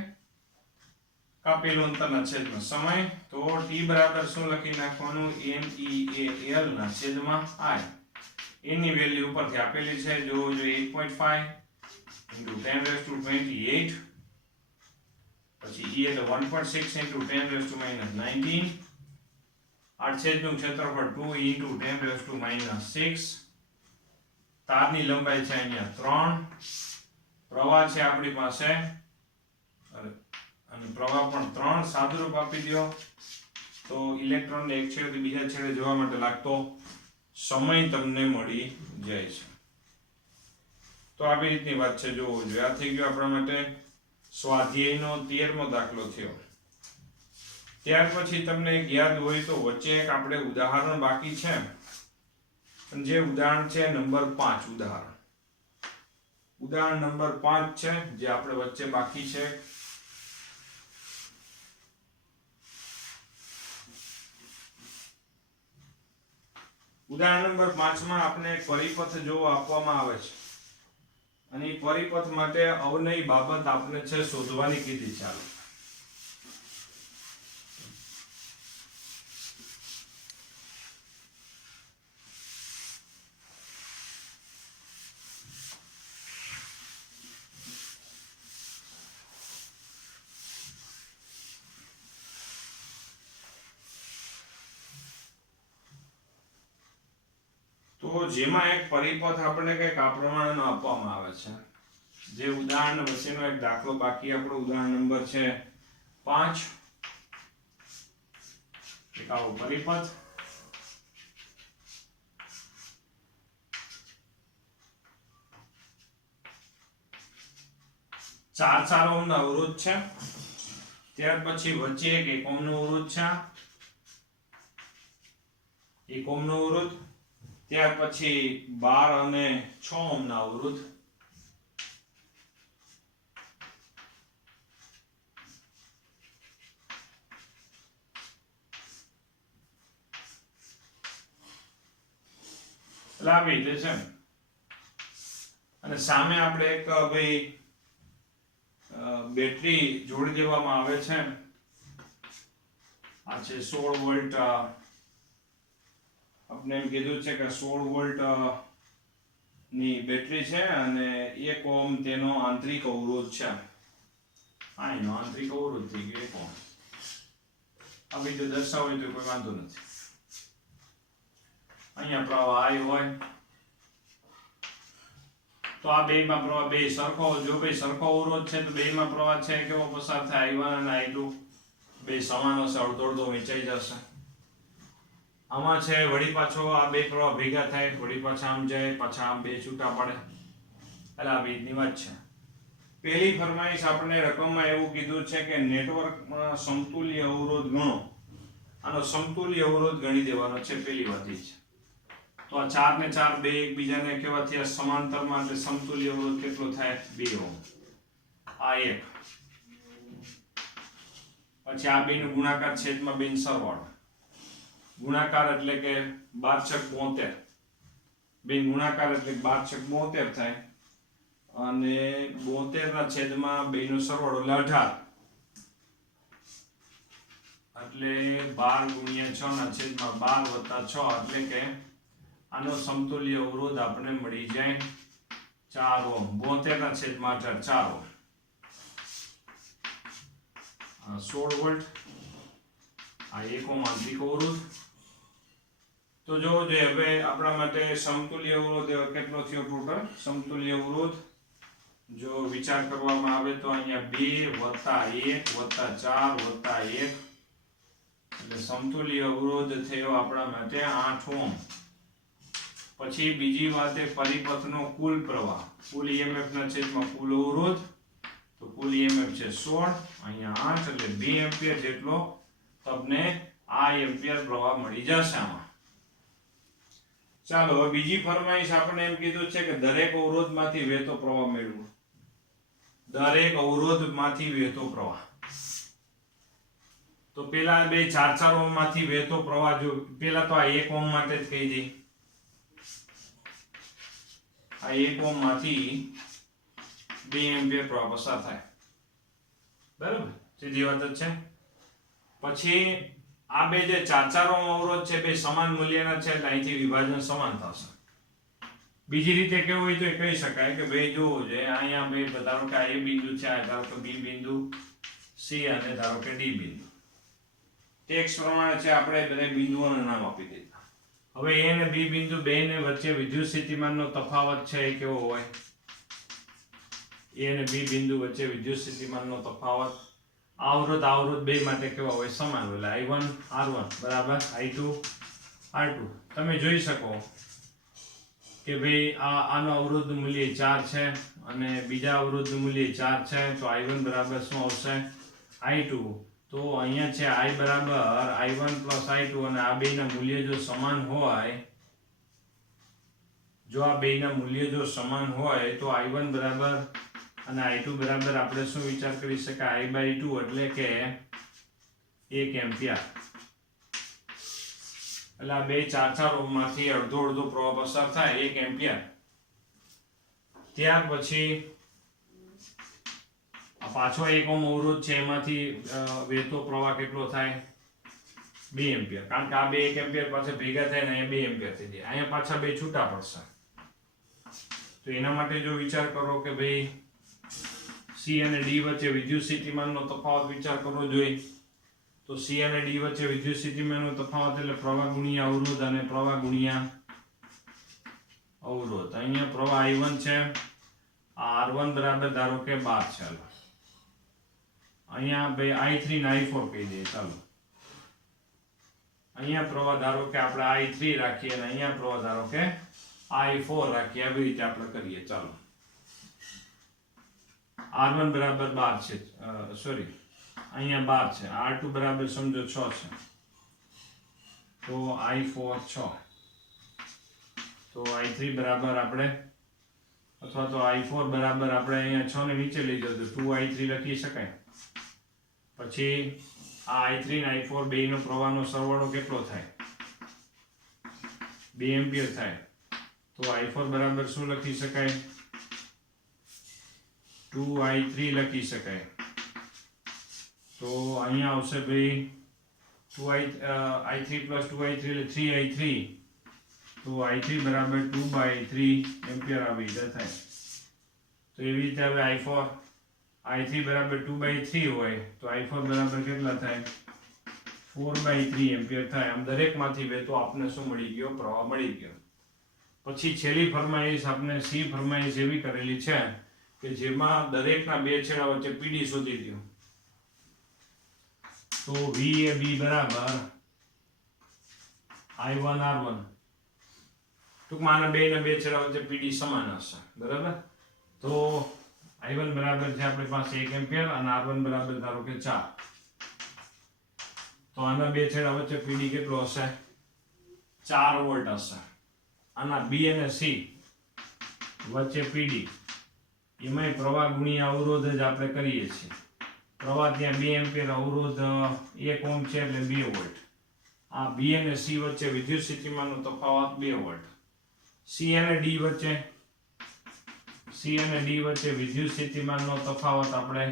કાપેલું અંતરના છેદમાં સમય. તો T બરાબર શું લખી નાખવાનું, NEAL ના છેદમાં I. એની વેલ્યુ ઉપરથી આપેલી છે, જો 8.5 × 10⁻28, પછી E એટલે 1.6 × 10⁻19, આડછેદનું ક્ષેત્રફળ 2 × 10⁻6, તારની લંબાઈ છે અહીંયા 3, પ્રવાહ છે આપણી પાસે અને પ્રવાહ પણ 3. સાદુરૂપ આપી દો તો ઇલેક્ટ્રોનને એક છેડેથી બીજા છેડે જવા માટે લાગતો સમય તમને મળી જાય છે. તો આવી રીતની વાત છે, જોવો જોઈએ. આ થઈ ગયો આપણા માટે સ્વાધ્યાયનો 13મો દાખલો થયો. ત્યાર પછી તમને એક યાદ હોય તો વચ્ચે એક આપણે ઉદાહરણ બાકી છે, જે ઉદાહરણ છે નંબર 5. ઉદાહરણ નંબર 5 છે જે આપણે વચ્ચે બાકી છે. ઉદાહરણ નંબર 5 માં આપણે પરિપથ જોવો આપવામાં આવે છે અને એ પરિપથ માટે અવનય બાબત આપણે છે શોધવાની કીધી. ચાલો તો જેમાં એક પરિપથ આપણે કંઈક આ પ્રમાણેનો આપવામાં આવે છે. જે ઉદાહરણ વચ્ચેનો એક દાખલો બાકી, આપણો ઉદાહરણ નંબર છે 5. એક આવો પરિપથ, ચાર ઓહ્મનો અવરોધ છે. ત્યાર પછી વચ્ચે એક 1 ઓહ્મનો અવરોધ છે, 1 ઓહ્મનો અવરોધ. ત્યાર પછી 12 અને 6 ઓહ્મના અવરોધ. લાવી દે છે અને સામે આપણે એક ભાઈ બેટરી જોડી દેવામાં આવે છે. આ છે 16 વોલ્ટ. આપણે એમ કીધું છે કે 16 વોલ્ટ ની બેટરી છે અને 1 ઓહ્મ તેનો આંતરિક અવરોધ છે. આ એનો આંતરિક અવરોધ થઈ ગયો 1 ઓહ્મ. આ બીજો દર્શાવો તો કોઈ વાંધો નથી. અહીંયા પ્રવાહ I હોય તો આ બેમાં પ્રવાહ બે સરખો, જો બે સરખો અવરોધ છે તો બેમાં પ્રવાહ છે કેવો પસાર થાય, I1 અને I2 બે સમાન હશે, અડધો વેચાઈ જશે. આમાં છે વળી પાછો આ બે પ્રવાહ ભેગા થાય, વળી પાછા આમ જાય, પાછા આમ બે છૂટા પડે. એટલે આ રીતની વાત છે. પહેલી ફરમાઈશ આપણે રકમમાં એવું કીધું છે કે નેટવર્કમાં સમતુલ્ય અવરોધ ગણો. આનો સમતુલ્ય અવરોધ ગણી દેવાનો છે, પહેલી વાત એ છે. તો આ 4 ને 4 બે એકબીજાને કેવા થયા સમાંતરમાં, એટલે સમતુલ્ય અવરોધ કેટલો થાય 2 ઓહ્મ. આ 1. પછી આ બેનો ગુણાકાર છેદમાં બેનો સરવાળો. ગુણાકાર એટલે કે 12×6 = 72. બે ગુણાકાર એટલે 12×6 = 72 થાય અને 72 ના છેદમાં બેનો સરવાળો એટલે 18. એટલે 12 × 6 ના છેદમાં 12 + 6 એટલે કે આનો સમતુલ્ય અવરોધ આપણે મળી જાય 4 ઓહ્મ. 72 ના છેદમાં 18 4 ઓહ્મ. 16 વોલ્ટ. આ 1 ઓહ્મ આંતરિક અવરોધ. તો જો જે હવે આપણા માટે સમતુલ્ય અવરોધ કેટલો થયો ટોટલ? સમતુલ્ય અવરોધ જો વિચાર કરવામાં આવે તો અહીંયા 2 + 1 + 4 + 1 એટલે સમતુલ્ય અવરોધ થયો આપણા માટે 8 ઓહ્મ. પછી બીજી વાત એ પરિપથનો કુલ પ્રવાહ, કુલ EMF ના છેદમાં કુલ અવરોધ. તો કુલ EMF છે 16, અહીંયા 8 એટલે 2 એમ્પિયર જેટલો તમને આ એમ્પિયર પ્રવાહ મળી જશે આમાં. ચાલો હવે બીજી ફરમાઈશ આપણે એમ કીધું છે કે દરેક અવરોધમાંથી વહેતો પ્રવાહ મેળવો. દરેક અવરોધમાંથી વહેતો પ્રવાહ. તો પેલા બે 4 ઓહ્મ માંથી વહેતો પ્રવાહ જો પેલા તો આ 1 ઓહ્મ માટે જ કહી દઈ. આ 1 ઓહ્મ માંથી 2 એમ્પિયર પ્રવાહ પસાર થાય. બરાબર? સીધી વાત જ છે. પછી આ બે જે 4 ઓહ્મ અવરોધ છે બે સમાન મૂલ્યના છે એટલે અહીંથી વિભાજન સમાન થશે. બીજી રીતે કેવું હોય તો એ કહી શકાય કે ભાઈ જો છે અહીંયા બે ધારો કે આ A બિંદુ છે, આ ધારો કે B બિંદુ, C અને ધારો કે D બિંદુ. ટેક્સ્ટ પ્રમાણે છે આપણે બધા બિંદુઓના નામ આપી દીધા. હવે A અને B બિંદુ બેને વચ્ચે વિદ્યુત સ્થિતિમાનનો તફાવત છે એ કેવો હોય? A અને B બિંદુ વચ્ચે વિદ્યુત સ્થિતિમાનનો તફાવત અવરોધ બે માટે કેવા હોય? સમાન હોય. I1 R1 બરાબર I2 R2. તમે જોઈ શકો કે ભાઈ આનો અવરોધનું મૂલ્ય 4 છે અને બીજા અવરોધનું મૂલ્ય 4 છે. તો I1 બરાબર શું આવશે? I2. તો અહીંયા છે I બરાબર I1 + I2 અને આ બેના મૂલ્ય જો સમાન હોય, જો આ બેના મૂલ્ય જો સમાન હોય તો I1 બરાબર અને I2 બરાબર આપણે શું વિચાર કરી શકાય? I/2 એટલે કે 1 એમ્પિયર. એટલે આ બે 4 ઓહ્મ માંથી અડધો પ્રવાહ પસાર થાય 1 એમ્પિયર. ત્યાર પછી આ પાછો 1 ઓહ્મ અવરોધ છે એમાંથી વહેતો પ્રવાહ કેટલો થાય? 2 એમ્પિયર. કારણ કે આ બે 1 એમ્પિયર પાસે ભેગા થાય ને અહીંયા 2 એમ્પિયર થઈ જાય. અહીંયા પાછા બે છૂટા પડશે. તો એના માટે જો વિચાર કરો કે ભાઈ C અને D વચ્ચે વિદ્યુત સ્થિતિમાનનો તફાવત વિચાર કરવો જોઈએ. તો C અને D વચ્ચે વિદ્યુત સ્થિતિમાનનો તફાવત એટલે પ્રવાહ ગુણ્યા અવરોધ અને પ્રવાહ ગુણ્યા અવરોધ. અહીંયા પ્રવાહ I1 છે, આ R1 બરાબર ધારો કે 12 છે. અહીંયા બે I3 ને I4 કહી દઈએ. ચાલો અહીંયા પ્રવાહ ધારો કે આપણે I3 રાખીએ અને અહીંયા પ્રવાહ ધારો કે I4 રાખીએ. આવી રીતે આપણે કરીએ. ચાલો R1 બરાબર 12 છે, સોરી અહીંયા 12 છે, R2 બરાબર સમજો 6 છે, તો I4 6, તો I3 બરાબર આપણે અથવા તો I4 બરાબર આપણે અહીંયા 6 ને નીચે લઈ જાવ તો 2I3 લખી શકાય. પછી આ I3 ને I4 બેયનો પ્રવાહનો સરવાળો કેટલો થાય? 2 એમ્પિયર થાય. તો I4 બરાબર શું લખી શકાય? 2I3 લખી શકાય. તો અહીંયા આવશે ભાઈ I3 + 2I3 એટલે 3I3. તો I3 બરાબર 2/3 એમ્પિયર આવી થાય. તો એવી રીતે હવે I3 બરાબર 2/3 હોય તો I4 બરાબર કેટલા થાય? 4/3 એમ્પિયર થાય. આમ દરેકમાંથી વહેતો આપને શું મળી ગયો? પ્રવાહ મળી ગયો. પછી છેલ્લી ફરમાઈશ આપણે C ફરમાઈશ એવી કરેલી છે કે જેમાં દરેકના બે છેડા વચ્ચે PD શોધી દો. તો VAB બરાબર I1 R1. ટૂંકમાં આના બેના બે છેડા વચ્ચે PD સમાન હશે. બરાબર? તો I1 બરાબર છે આપણી પાસે 1 એમ્પિયર અને R1 બરાબર ધારો કે 4. તો આના બે છેડા વચ્ચે PD કેટલો હશે? 4 વોલ્ટ હશે. આના B અને C વચ્ચે PD એમાંય પ્રવાહ ગુણ્યા અવરોધ જ આપણે કરીએ છીએ. પ્રવાહ ત્યાં 2 એમ્પિયર, અવરોધ 1 ઓહ્મ છે એટલે 2 વોલ્ટ. આ B અને C વચ્ચે વિદ્યુત સ્થિતિમાનનો તફાવત 2 વોલ્ટ. C અને D વચ્ચે વિદ્યુત સ્થિતિમાનનો તફાવત આપણે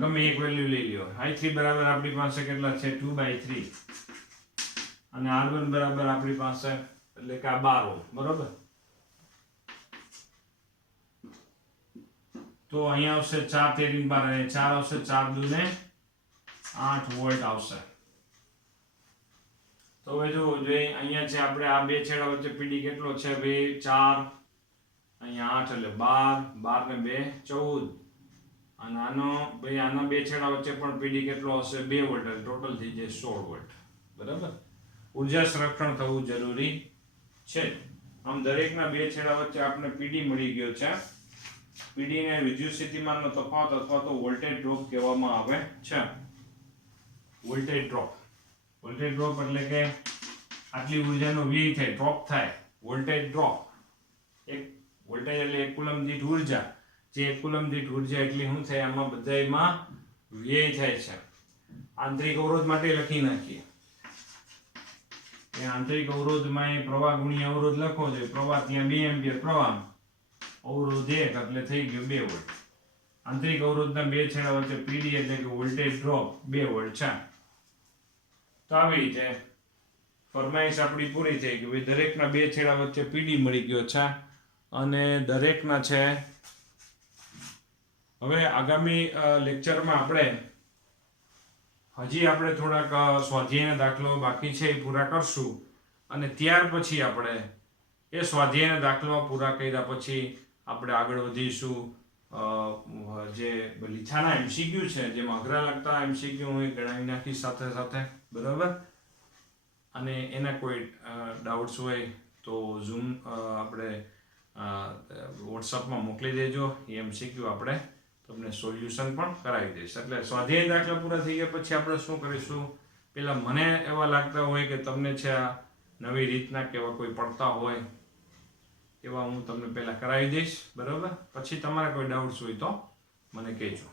ગમે એક વેલ્યુ લઈ લ્યો. I3 બરાબર આપણી પાસે કેટલા છે? 2/3 અને R1 બરાબર આપણી પાસે એટલે કે આ 12 ઓહ્મ. બરોબર? તો અહીંયા આવશે 4 તેરી 12 અને 4 આવશે 4 દૂને 8 વોલ્ટ આવશે. તો હવે જો અહીંયા છે આપણે આ બે છેડા વચ્ચે પીડી કેટલો છે ભાઈ 4, અહીંયા 8 એટલે 12, 12 ને 2 14, અને આના બે છેડા વચ્ચે પણ પીડી કેટલો હશે 2 વોલ્ટ એટલે ટોટલ થઈ જાય 16 વોલ્ટ. બરાબર. ઉર્જા સંરક્ષણ થવું જરૂરી છે. આમ દરેકના બે છેડા વચ્ચે આપણે પીડી મળી ગયો છે. પીડી ને વિદ્યુત સ્થિતિમાનનો તફાવત અથવા તો વોલ્ટેજ ડ્રોપ કહેવામાં આવે છે. વોલ્ટેજ ડ્રોપ એટલે કે આટલી ઉર્જાનો વ્યય થાય, ડ્રોપ થાય, વોલ્ટેજ ડ્રોપ. એક વોલ્ટેજ એટલે 1 કુલમ દીઠ ઉર્જા, જે 1 કુલમ દીઠ ઉર્જા એટલી શું થાય આમાં બધાયમાં વ્યય થાય છે. આંતરિક અવરોધ માટે લખી નાખીએ. આંતરિક અવરોધમાં પ્રવાહ ગુણ્યા અવરોધ લખો જોઈએ. પ્રવાહ ત્યાં 2 એમ્પિયર પ્રવાહ, અવરોધ 1 એટલે થઈ ગયો 2 વોલ્ટ. આંતરિક અવરોધના બે છેડા વચ્ચે પીડી એટલે કે વોલ્ટેજ ડ્રોપ 2 વોલ્ટ છે. તો આવી રીતે ફરમાઈશ આપણી પૂરી થઈ ગઈ. ભાઈ દરેકના બે છેડા વચ્ચે પીડી મળી ગયો છે અને દરેકના છે. હવે આગામી લેક્ચરમાં આપણે થોડાક સ્વાધ્યાયના દાખલાઓ બાકી છે એ પૂરા કરશું અને ત્યાર પછી આપણે એ સ્વાધ્યાયના દાખલાઓ પૂરા કર્યા પછી આપણે આગળ વધીશું. જે લીછાના એમસીક્યુ છે, જેમાં અઘરા લાગતા એમસીક્યુ હું ગણાવી નાખી સાથે સાથે. બરાબર. અને એના કોઈ ડાઉટ્સ હોય તો ઝૂમ આપણે વોટ્સઅપમાં મોકલી દેજો. એ એમસીક્યુ આપણે તમને સોલ્યુશન પણ કરાવી દઈશ. એટલે સ્વાધ્યાય દાખલા પૂરા થઈ ગયા પછી આપણે શું કરીશું, પેલા મને એવા લાગતા હોય કે તમને છે આ નવી રીતના કેવા કોઈ પડતા હોય એવા હું તમને પહેલા કરાવી દઈશ. બરાબર. પછી તમારા કોઈ ડાઉટ્સ હોય તો મને કહેજો.